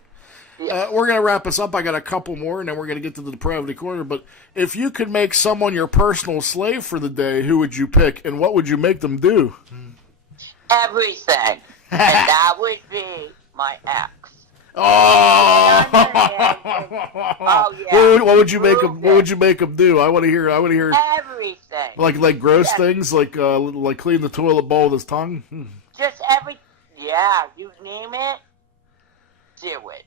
Yeah. We're going to wrap this up. I got a couple more, and then we're going to get to the Depravity Corner. But if you could make someone your personal slave for the day, who would you pick, and what would you make them do? Everything. And that would be my ex. Oh! Oh yeah. What would you make them? What would you make them do? I want to hear. Everything. Like gross things, like clean the toilet bowl with his tongue. Just yeah. You name it, do it.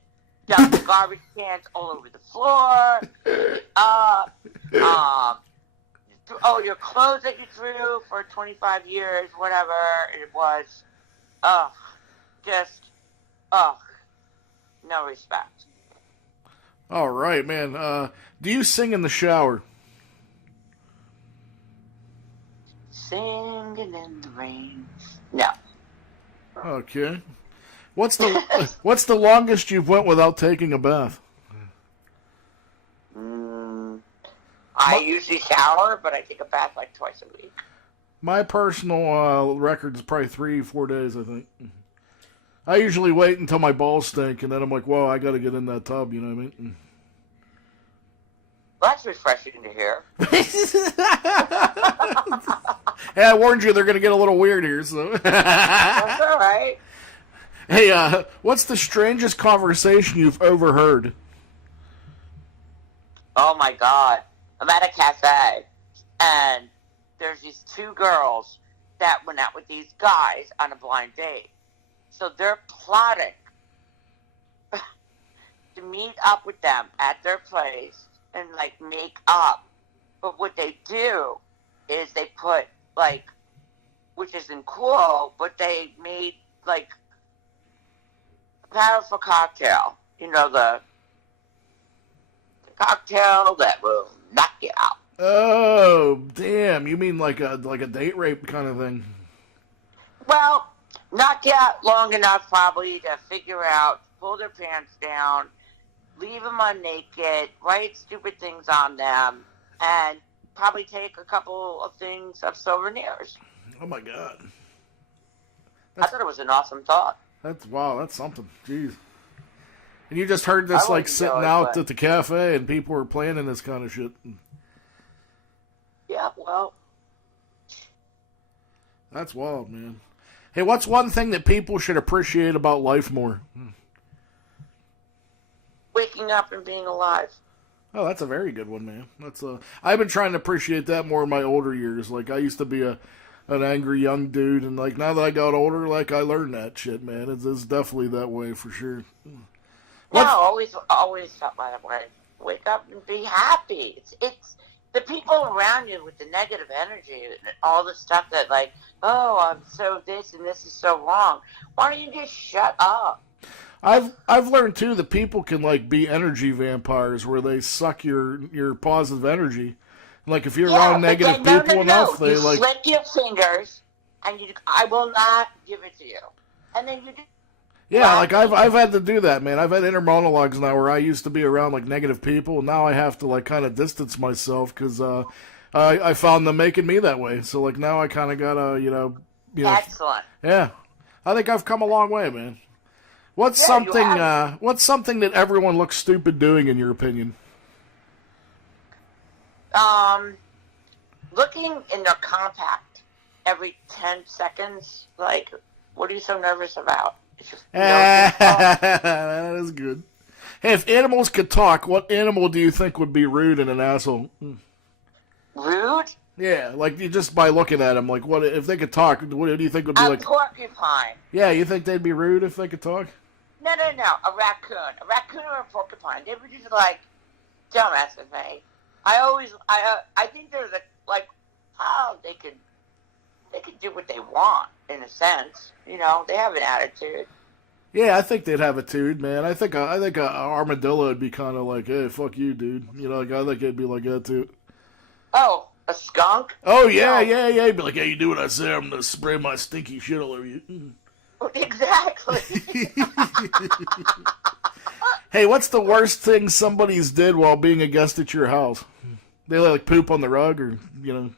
Dump the garbage cans all over the floor. Your clothes that you threw for 25 years, whatever it was. No respect. All right, man. Do you sing in the shower? Singing in the rain. No. Okay. What's the longest you've went without taking a bath? I usually shower, but I take a bath like twice a week. My personal record is probably 3-4 days, I think. I usually wait until my balls stink, and then I'm like, whoa, I got to get in that tub, you know what I mean? Well, that's refreshing to hear. Hey, I warned you they're going to get a little weird here, so. That's all right. Hey, what's the strangest conversation you've overheard? Oh, my God. I'm at a cafe, and there's these two girls that went out with these guys on a blind date. So they're plotting to meet up with them at their place and, like, make up. But what they do is they put, like, which isn't cool, but they made, like, a powerful cocktail. You know, the cocktail that will knock you out. Oh, damn. You mean like a date rape kind of thing? Well, knock you out long enough probably to figure out, pull their pants down, leave them on naked, write stupid things on them, and probably take a couple of things of souvenirs. Oh my God. I thought it was an awesome thought. Wow, that's something. Jeez. And you just heard this I like wouldn't sitting know it, out but- at the cafe and people were planning this kind of shit. Yeah, well, That's wild, man. Hey, what's one thing that people should appreciate about life more? waking up and being alive. Oh, that's a very good one, man. I've been trying to appreciate that more in my older years. Like, I used to be an angry young dude, and like now that I got older, like I learned that shit, man. It's definitely that way for sure. No, always felt that way. Wake up and be happy. It's the people around you with the negative energy and all the stuff that like, oh, I'm so this and this is so wrong. Why don't you just shut up? I've learned too that people can like be energy vampires where they suck your positive energy. Like if you're around negative people enough, they you like slit your fingers and I will not give it to you. And then you do. yeah, like I've had to do that, man. I've had inner monologues now where I used to be around like negative people, and now I have to like kind of distance myself because I found them making me that way. So like now I kind of gotta you know Excellent. yeah. I think I've come a long way, man. What's Yeah, you have. what's something that everyone looks stupid doing in your opinion? Looking in their compact every 10 seconds, like, what are you so nervous about? It's just, That is good. Hey, if animals could talk, what animal do you think would be rude and an asshole? rude? Yeah, like you just by looking at them, like what if they could talk? What do you think would be A like? porcupine. Yeah, you think they'd be rude if they could talk? No, a raccoon. A raccoon or a porcupine. They were just like, don't mess with me. I think they're like, oh, they could do what they want in a sense. You know, they have an attitude. Yeah, I think they'd have a dude, man. I think a armadillo would be kind of like, hey, fuck you, dude. You know, like I think it'd be like that too. Oh, a skunk? Oh yeah. He'd be like, hey, you do what I say, I'm gonna spray my stinky shit all over you. Exactly. Hey, what's the worst thing somebody's did while being a guest at your house? They like poop on the rug, or you know?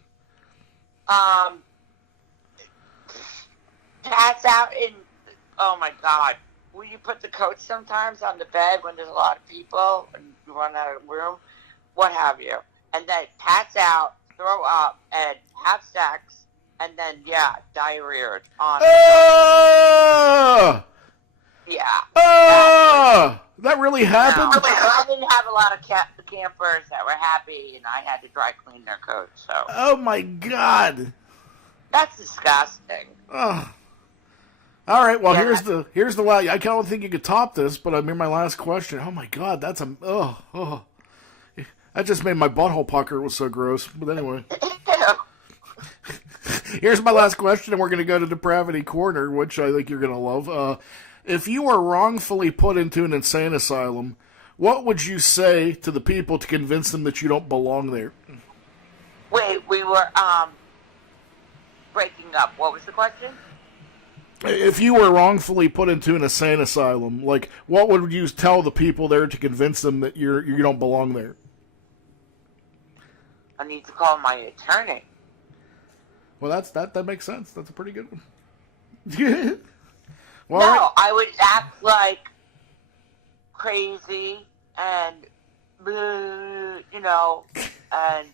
Pass out in. Oh my God! Will you put the coat sometimes on the bed when there's a lot of people and you run out of room, what have you, and then pass out, throw up, and have sex, and then diarrhea on. Oh! Yeah. That really happened? No, I didn't have a lot of campers that were happy, and I had to dry clean their coats. So Oh my God! that's disgusting. Oh. All right, well Yeah. here's the last. I don't think you could top this, but I mean my last question. Oh my God, that's a that just made my butthole pucker. It was so gross. But anyway, here's my last question, and we're gonna go to Depravity Corner, which I think you're gonna love. If you were wrongfully put into an insane asylum, what would you say to the people to convince them that you don't belong there? Wait, we were breaking up. What was the question? If you were wrongfully put into an insane asylum, like what would you tell the people there to convince them that you don't belong there? I need to call my attorney. Well, that makes sense. That's a pretty good one. Well, No, all right. I would act like crazy and, you know, and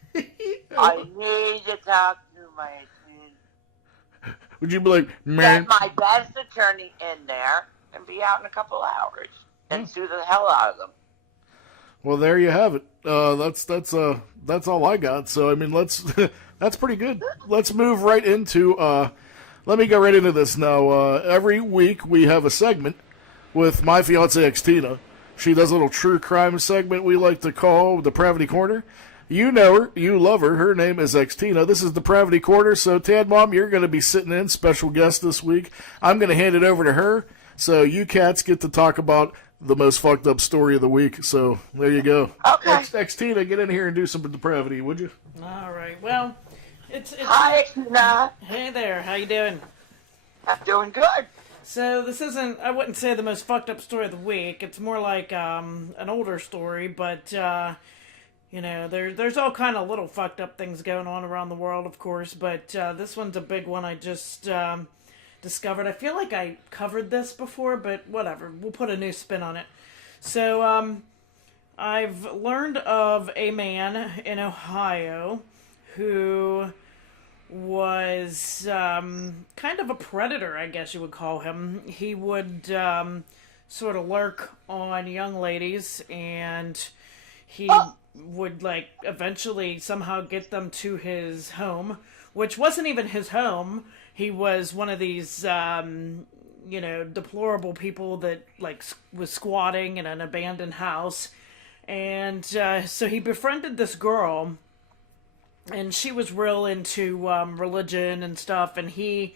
I need to talk to my attorney. Would you be like, man? Get my best attorney in there and be out in a couple hours and sue the hell out of them. Well, there you have it. That's all I got. So I mean, that's pretty good. Let's move right into. Let me go right into this now. Every week we have a segment with my fiance Xtina. She does a little true crime segment we like to call Depravity Corner. You know her, you love her. Her name is Xtina. This is Depravity Corner. So Tad Mom, you're going to be sitting in, special guest this week. I'm going to hand it over to her. So you cats get to talk about the most fucked up story of the week. So there you go. Okay. Xtina, get in here and do some depravity, would you? All right. Well, it's Hi, Xtina. Hey there. How you doing? I'm doing good. So this isn't, I wouldn't say the most fucked up story of the week. It's more like an older story, but there's all kind of little fucked up things going on around the world, of course. But this one's a big one. I just discovered. I feel like I covered this before, but whatever. We'll put a new spin on it. So I've learned of a man in Ohio who was kind of a predator, I guess you would call him. He would sort of lurk on young ladies, and he would eventually somehow get them to his home, which wasn't even his home. He was one of these deplorable people that was squatting in an abandoned house, and so he befriended this girl. And she was real into religion and stuff, and he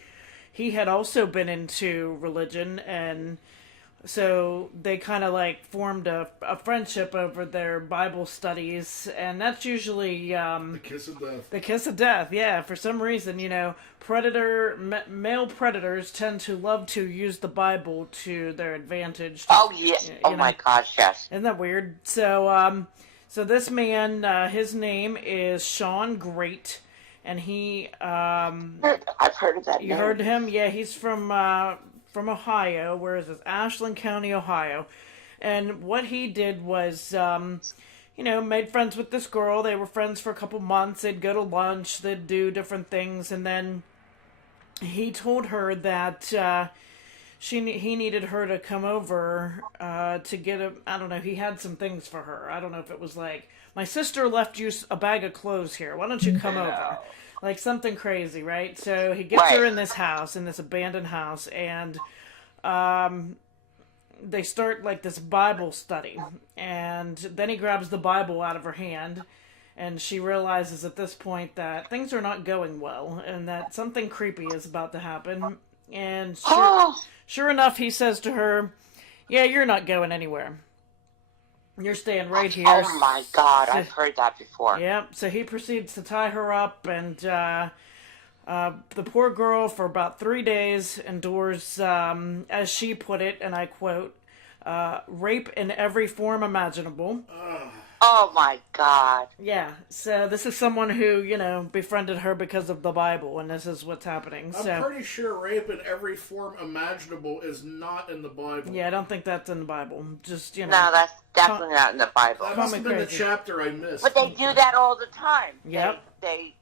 had also been into religion, and so they kind of formed a friendship over their Bible studies, and that's usually the kiss of death. The kiss of death, yeah. For some reason, male predators tend to love to use the Bible to their advantage. Oh yes! My gosh, yes. Isn't that weird? So this man, his name is Sean Great, and he... I've heard of that name. You heard of him? Yeah, he's from Ohio. Where is this? Ashland County, Ohio. And what he did was, made friends with this girl. They were friends for a couple months. They'd go to lunch. They'd do different things. And then he told her that... he needed her to come over to get I don't know, he had some things for her. I don't know if it was my sister left you a bag of clothes here. Why don't you come over? Something crazy, right? So he gets her in this house, in this abandoned house, and they start this Bible study. And then he grabs the Bible out of her hand, and she realizes at this point that things are not going well, and that something creepy is about to happen. And sure enough, he says to her, "Yeah, you're not going anywhere. You're staying right here." Oh my God, I've heard that before. Yep. So he proceeds to tie her up, and the poor girl, for about 3 days, endures, as she put it, and I quote, "rape in every form imaginable." Oh my God. Yeah, so this is someone who, befriended her because of the Bible, and this is what's happening. I'm pretty sure rape in every form imaginable is not in the Bible. Yeah, I don't think that's in the Bible. Just, No, that's definitely not in the Bible. That must have been the chapter I missed. But they do that all the time. Yep. They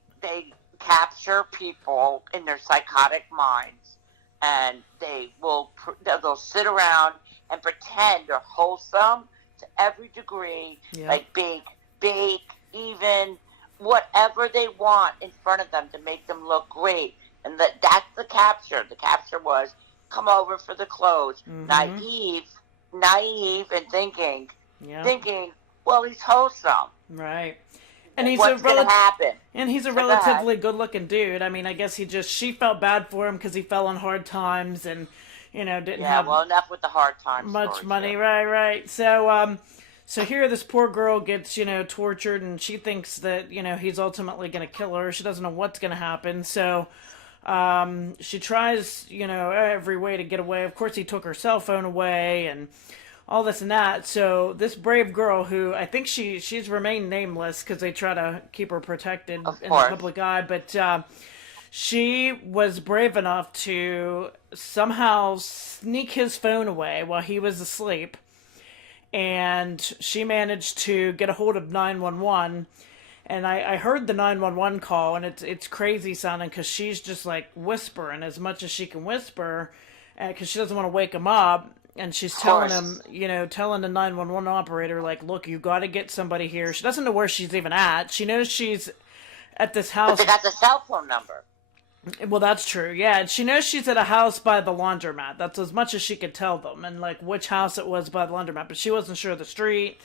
capture people in their psychotic minds, and they'll sit around and pretend they're wholesome to every degree, bake, even whatever they want in front of them to make them look great. And that's the capture. The capture was, come over for the clothes. Mm-hmm. Naive and thinking, well, he's wholesome. Right. And he's What's going to happen? And he's a relatively good-looking dude. I mean, I guess she felt bad for him because he fell on hard times and, didn't have... well, enough with the hard times. Much money, right. So here this poor girl gets, tortured, and she thinks that, he's ultimately going to kill her. She doesn't know what's going to happen. So she tries, every way to get away. Of course, he took her cell phone away and all this and that. So this brave girl, who I think she's remained nameless because they try to keep her protected in the public eye, but she was brave enough to somehow sneak his phone away while he was asleep. And she managed to get a hold of 911. And I heard the 911 call, and it's crazy sounding because she's just whispering as much as she can whisper because she doesn't want to wake him up. And she's telling him, telling the 911 operator, look, you got to get somebody here. She doesn't know where she's even at. She knows she's at this house. But they got the cell phone number. Well, that's true, yeah. And she knows she's at a house by the laundromat. That's as much as she could tell them, and which house it was by the laundromat. But she wasn't sure of the street.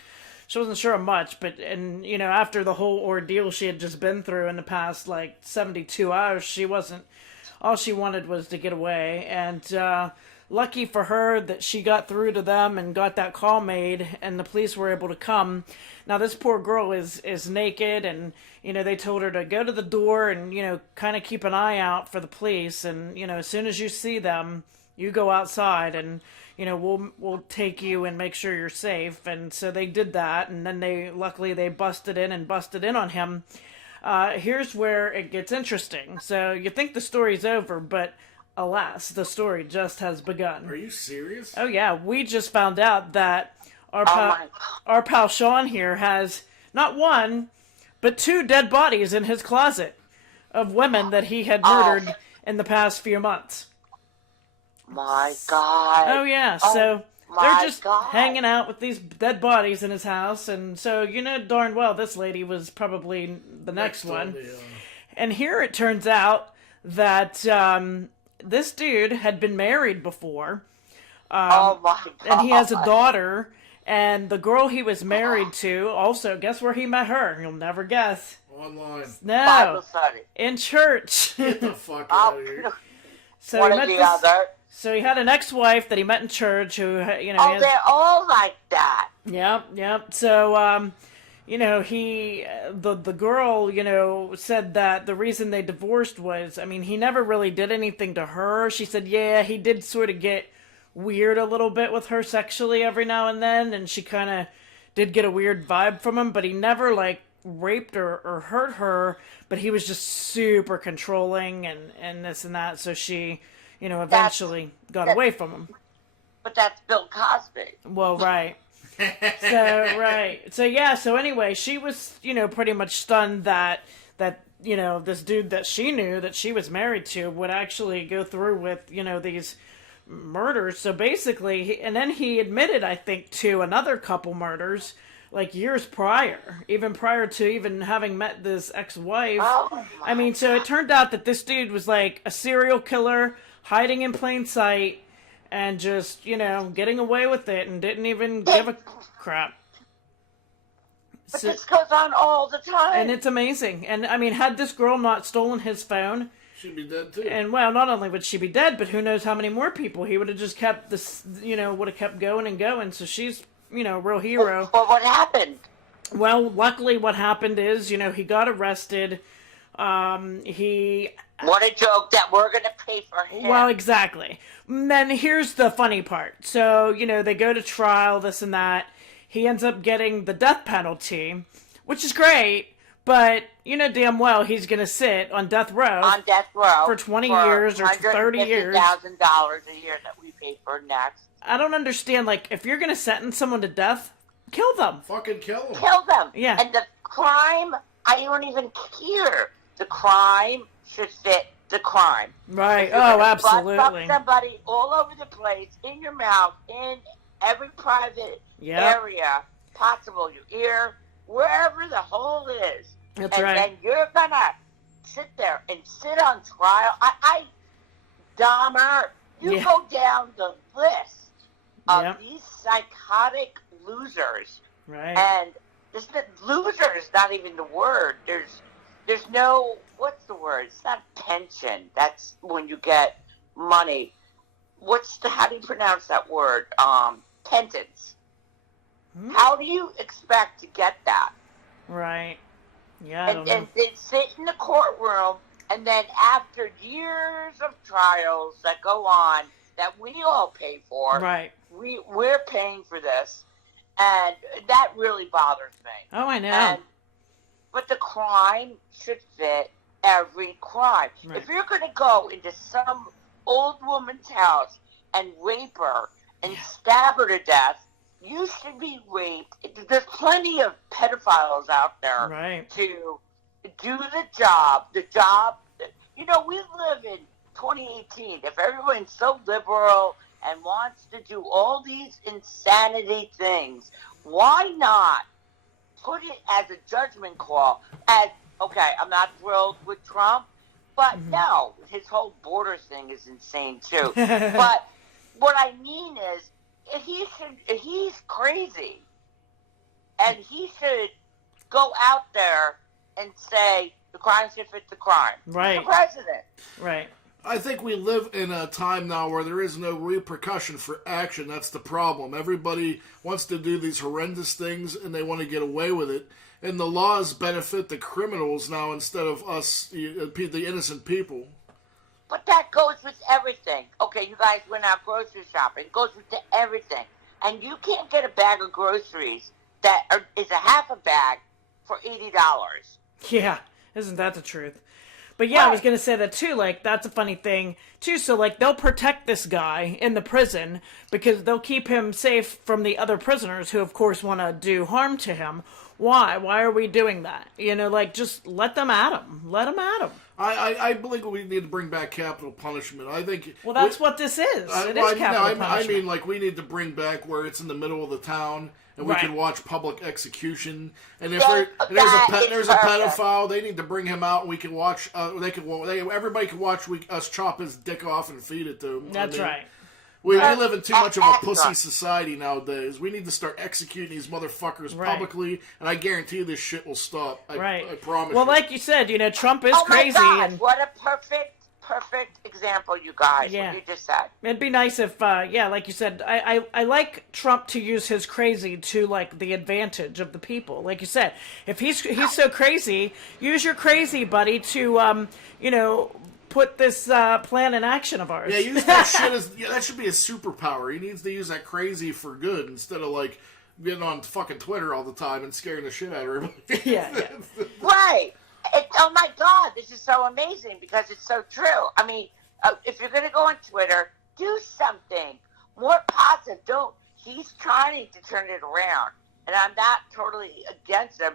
She wasn't sure of much. But after the whole ordeal she had just been through in the past 72 hours, she wasn't. All she wanted was to get away. And lucky for her that she got through to them and got that call made, and the police were able to come. Now this poor girl is naked, and they told her to go to the door and kind of keep an eye out for the police, and as soon as you see them, You go outside and, we'll take you and make sure you're safe. And so they did that, and then luckily they busted in on him. Here's where it gets interesting. So you think the story's over, but alas, the story just has begun. Are you serious? Oh yeah, we just found out that our pal Sean here has not one, but 2 dead bodies in his closet of women that he had murdered in the past few months. My God. Oh yeah, so they're just hanging out with these dead bodies in his house, and so darn well this lady was probably the next one. And here it turns out that this dude had been married before. Oh my God. And he has a daughter, and the girl he was married to also, guess where he met her? You'll never guess. Online. No. Bible study. In church. Get the fuck out of here. So one he or met the other. So he had an ex-wife that he met in church who, Oh, they're all like that. Yep. So, the girl, said that the reason they divorced was, he never really did anything to her. She said, yeah, he did sort of get weird a little bit with her sexually every now and then, and she kind of did get a weird vibe from him, but he never, raped or hurt her, but he was just super controlling and this and that, so she, eventually got away from him. But that's Bill Cosby. Well, right. So anyway, she was, pretty much stunned that this dude that she knew that she was married to would actually go through with, these murders. So basically, and then he admitted, I think, to another couple murders, years prior, even prior to even having met this ex-wife. Oh, so it turned out that this dude was a serial killer, hiding in plain sight, and just, getting away with it and didn't even give a crap. But this goes on all the time. And it's amazing. And, had this girl not stolen his phone... She'd be dead, too. And, well, not only would she be dead, but who knows how many more people. He would have just kept this, would have kept going and going. So she's, real hero. Well, what happened? Well, luckily what happened is, he got arrested. What a joke that we're going to pay for him. Well, exactly. And then here's the funny part. So, they go to trial, this and that. He ends up getting the death penalty, which is great, but damn well he's going to sit on death row. On death row. For 20 years or 30 years. $150,000 a year that we pay for next. I don't understand, if you're going to sentence someone to death, kill them. Fucking kill them. Kill them. Yeah. And the crime, I don't even care. The crime should fit the crime. Right. Oh, absolutely. Bust up somebody all over the place, in your mouth, in every private area possible, your ear, wherever the hole is. That's right. And you're going to sit there and sit on trial. Dahmer, you go down the list of these psychotic losers. Right. And loser is not even the word. There's no, what's the word? It's not pension. That's when you get money. How do you pronounce that word? Penance. How do you expect to get that? Right. Yeah, I don't know. And they sit in the courtroom, and then after years of trials that go on, that we all pay for, right? We're paying for this, and that really bothers me. Oh, I know. But the crime should fit every crime. Right. If you're going to go into some old woman's house and rape her and stab her to death, you should be raped. There's plenty of pedophiles out there to do the job. We live in 2018. If everyone's so liberal and wants to do all these insanity things, why not put it as a judgment call? Okay, I'm not thrilled with Trump, but no, his whole border thing is insane too. But what I mean is, he's crazy, and he should go out there and say the crime should fit the crime. Right. He's the president. Right. I think we live in a time now where there is no repercussion for action. That's the problem. Everybody wants to do these horrendous things, and they want to get away with it. And the laws benefit the criminals now instead of us, the innocent people. But that goes with everything. Okay, you guys went out grocery shopping. It goes with everything. And you can't get a bag of groceries is a half a bag for $80. Yeah, isn't that the truth? But yeah, Right. I was gonna say that too. Like, that's a funny thing too. So like, they'll protect this guy in the prison because they'll keep him safe from the other prisoners who, of course, want to do harm to him. Why? Why are we doing that? You know, like, just let them at him. Let them at him. I believe we need to bring back capital punishment. I think. Well, that's what this is. It is capital punishment. I mean, like, we need to bring back where it's in the middle of the town, and we Right. can watch public execution. And if Yeah, there's a perfect. pedophile, they need to bring him out. And we can watch. Everybody can watch us chop his dick off and feed it to him. That's right. We live in too much of a Excellent. pussy society nowadays. We need to start executing these motherfuckers Right. publicly, and I guarantee you this shit will stop. Right. I promise. Well, you. like you said, you know, Trump is Oh my crazy, God, and what a perfect example, you guys, Yeah. what you just said. it'd be nice if, like you said, I like Trump to use his crazy to, like, the advantage of the people. Like you said, if he's so crazy, use your crazy, buddy, to, you know, put this plan in action of ours. Yeah, use that shit as that should be a superpower. He needs to use that crazy for good instead of like getting on fucking Twitter all the time and scaring the shit out of everybody. yeah. Right. Oh my God, this is so amazing because it's so true. I mean, if you're going to go on Twitter, do something more positive. He's trying to turn it around. And I'm not totally against him.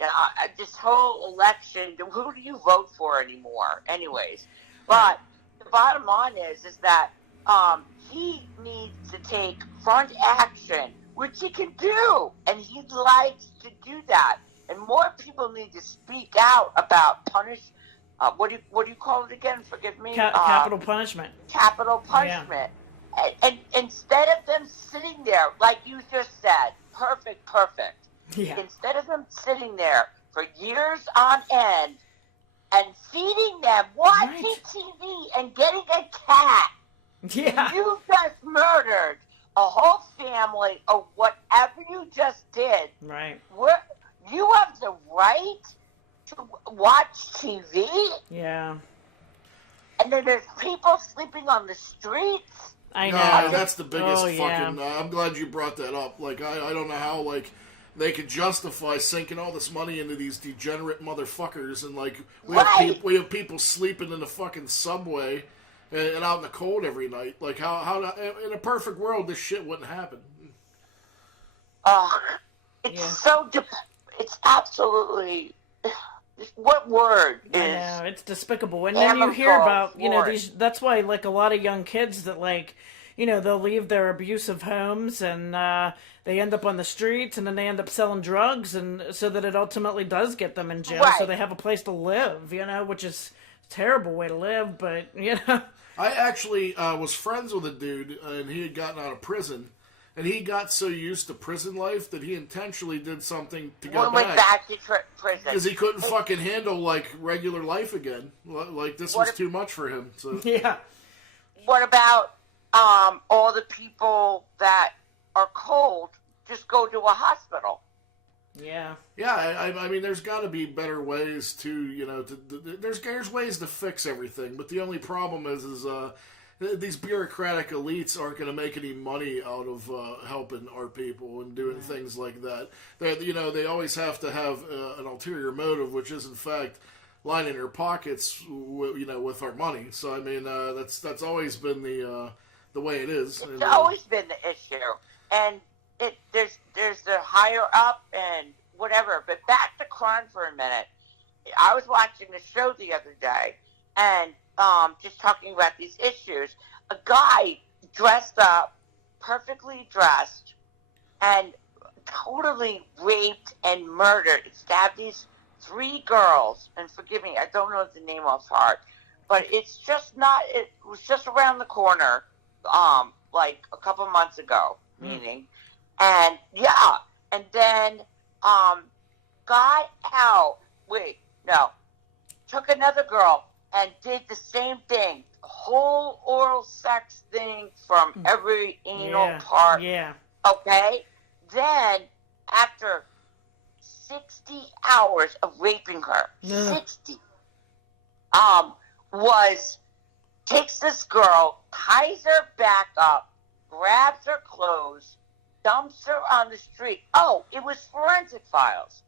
You know, this whole election, who do you vote for anymore? Anyways. But the bottom line is that he needs to take front action, which he can do. And he likes to do that. And more people need to speak out about what do you call it again? Forgive me. Capital punishment. Capital punishment. And instead of them sitting there, like you just said, perfect. Yeah. Instead of them sitting there for years on end and feeding them, watching Right. TV and getting a cat, Yeah. you just murdered a whole family or whatever you just did. Right. You have the right to watch TV, Yeah. and then there's people sleeping on the streets. I No, know. that's the biggest Oh, yeah. fucking. I'm glad you brought that up. Like, I don't know how like they could justify sinking all this money into these degenerate motherfuckers, and like we have people sleeping in the fucking subway and out in the cold every night. Like how in a perfect world this shit wouldn't happen. It's Yeah. so. It's absolutely. What word I is? know, it's despicable. And then you hear about, you know, Lord. these, that's why, like, a lot of young kids that, like, you know, they'll leave their abusive homes and they end up on the streets and then they end up selling drugs, and so that it ultimately does get them in jail, so Right. they have a place to live, you know, which is a terrible way to live, but, you know. I actually was friends with a dude, and he had gotten out of prison, and he got so used to prison life that he intentionally did something to get Went back to prison. because he couldn't fucking handle like regular life again. Like this was too much for him. So Yeah. What about all the people that are cold? Just go to a hospital. Yeah. yeah, I mean, there's got to be better ways to there's ways to fix everything, but the only problem is these bureaucratic elites aren't going to make any money out of helping our people and doing things like that. They always have to have an ulterior motive, which is in fact lining their pockets, with our money. So I mean, that's always been the way it is. It's always been the issue, and there's the higher up and whatever. But back to crime for a minute. I was watching the show the other day, and just talking about these issues. A guy dressed up, perfectly dressed, and totally raped and murdered, stabbed these 3 girls. And forgive me, I don't know the name off heart, but it was just around the corner, like a couple months ago, meaning. And yeah, and then got out. Took another girl and did the same thing. Whole oral sex thing from every anal part. Yeah. Okay? Then, after 60 hours of raping her, 60, was takes this girl, ties her back up, grabs her clothes, dumps her on the street. Oh, it was forensic files.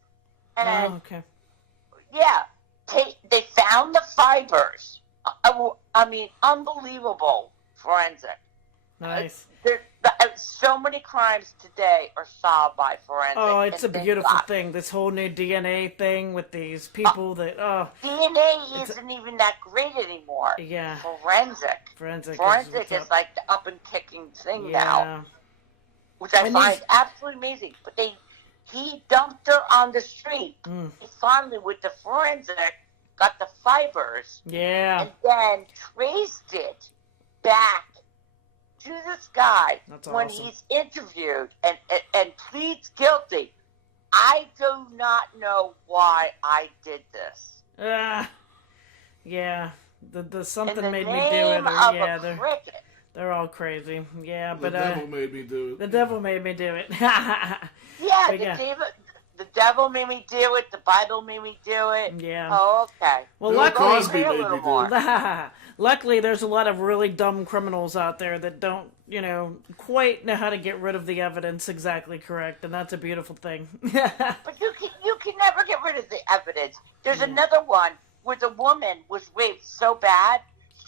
And, okay. yeah, they found the fibers. I mean, unbelievable forensic. Nice. So many crimes today are solved by forensic. Oh, it's a beautiful thing. This whole new DNA thing with these people that, DNA isn't even that great anymore. Yeah. Forensic is like the up and kicking thing now. Which I And find absolutely amazing. But he dumped her on the street. He finally, with the forensic, got the fibers. Yeah. And then traced it back to this guy. That's when awesome. he's interviewed and pleads guilty. I do not know why I did this. Yeah. The something In the made me do name it. of Yeah, a cricket. they're all crazy. Yeah, but the devil made me do it. The devil made me do it. Yeah, the devil made me do it. The Bible made me do it. Yeah. Oh, okay. Well, Bill luckily, Cosby made me do it. Luckily, there's a lot of really dumb criminals out there that don't, quite know how to get rid of the evidence exactly correct, and that's a beautiful thing. But you can never get rid of the evidence. There's another one where the woman was raped so bad,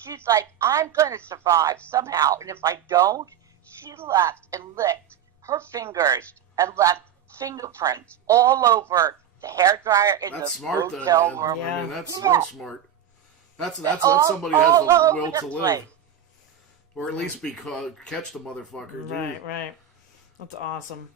she's like, I'm going to survive somehow, and if I don't, she left and licked her fingers and left fingerprints all over the hairdryer in That's the smart, though, hotel man. room. I mean, that's Yeah. smart. That's somebody all has the over will the to live. place. Or at least catch the motherfucker, dude. Right. That's awesome.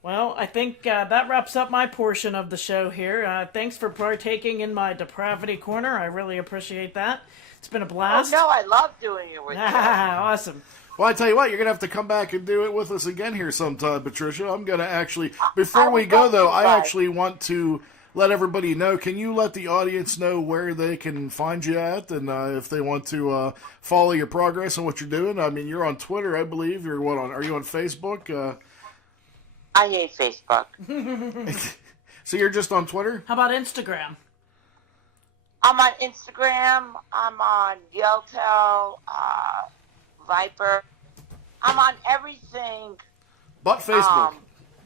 Well, I think that wraps up my portion of the show here. Thanks for partaking in my Depravity Corner. I really appreciate that. It's been a blast. Oh, no, I love doing it with you. Awesome. Well, I tell you what, you're going to have to come back and do it with us again here sometime, Patricia. I'm going to actually, before we go, though, I actually want to let everybody know. Can you let the audience know where they can find you at, and if they want to follow your progress and what you're doing? I mean, you're on Twitter, I believe. Are you on Facebook? I hate Facebook. So you're just on Twitter? How about Instagram? I'm on Instagram. I'm on Yeltel, Viper. I'm on everything. But Facebook.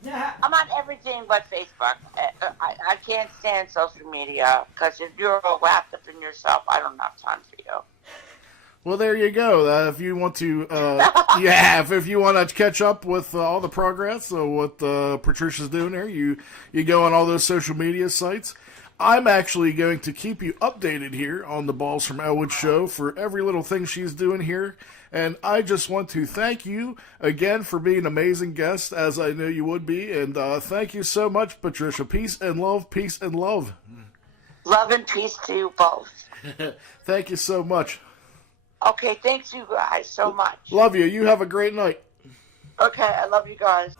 I'm on everything but Facebook. I can't stand social media because if you're all wrapped up in yourself, I don't have time for you. Well, there you go. If you want to, if you want to catch up with all the progress of what Patricia's doing here, you go on all those social media sites. I'm actually going to keep you updated here on the Balls from Ellwood show for every little thing she's doing here. And I just want to thank you again for being an amazing guest, as I knew you would be. And thank you so much, Patricia. Peace and love, peace and love. Love and peace to you both. Thank you so much. Okay, thanks you guys so much. Love you. You have a great night. Okay, I love you guys.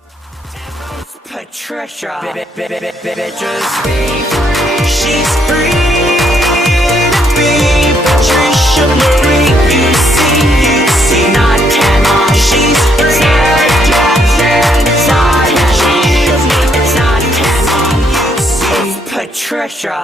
Patricia, bitches be free. She's free to be Patricia Marie. You see, not 10 on. She's free. It's not 10 on. It's not 10 on. You see, Patricia.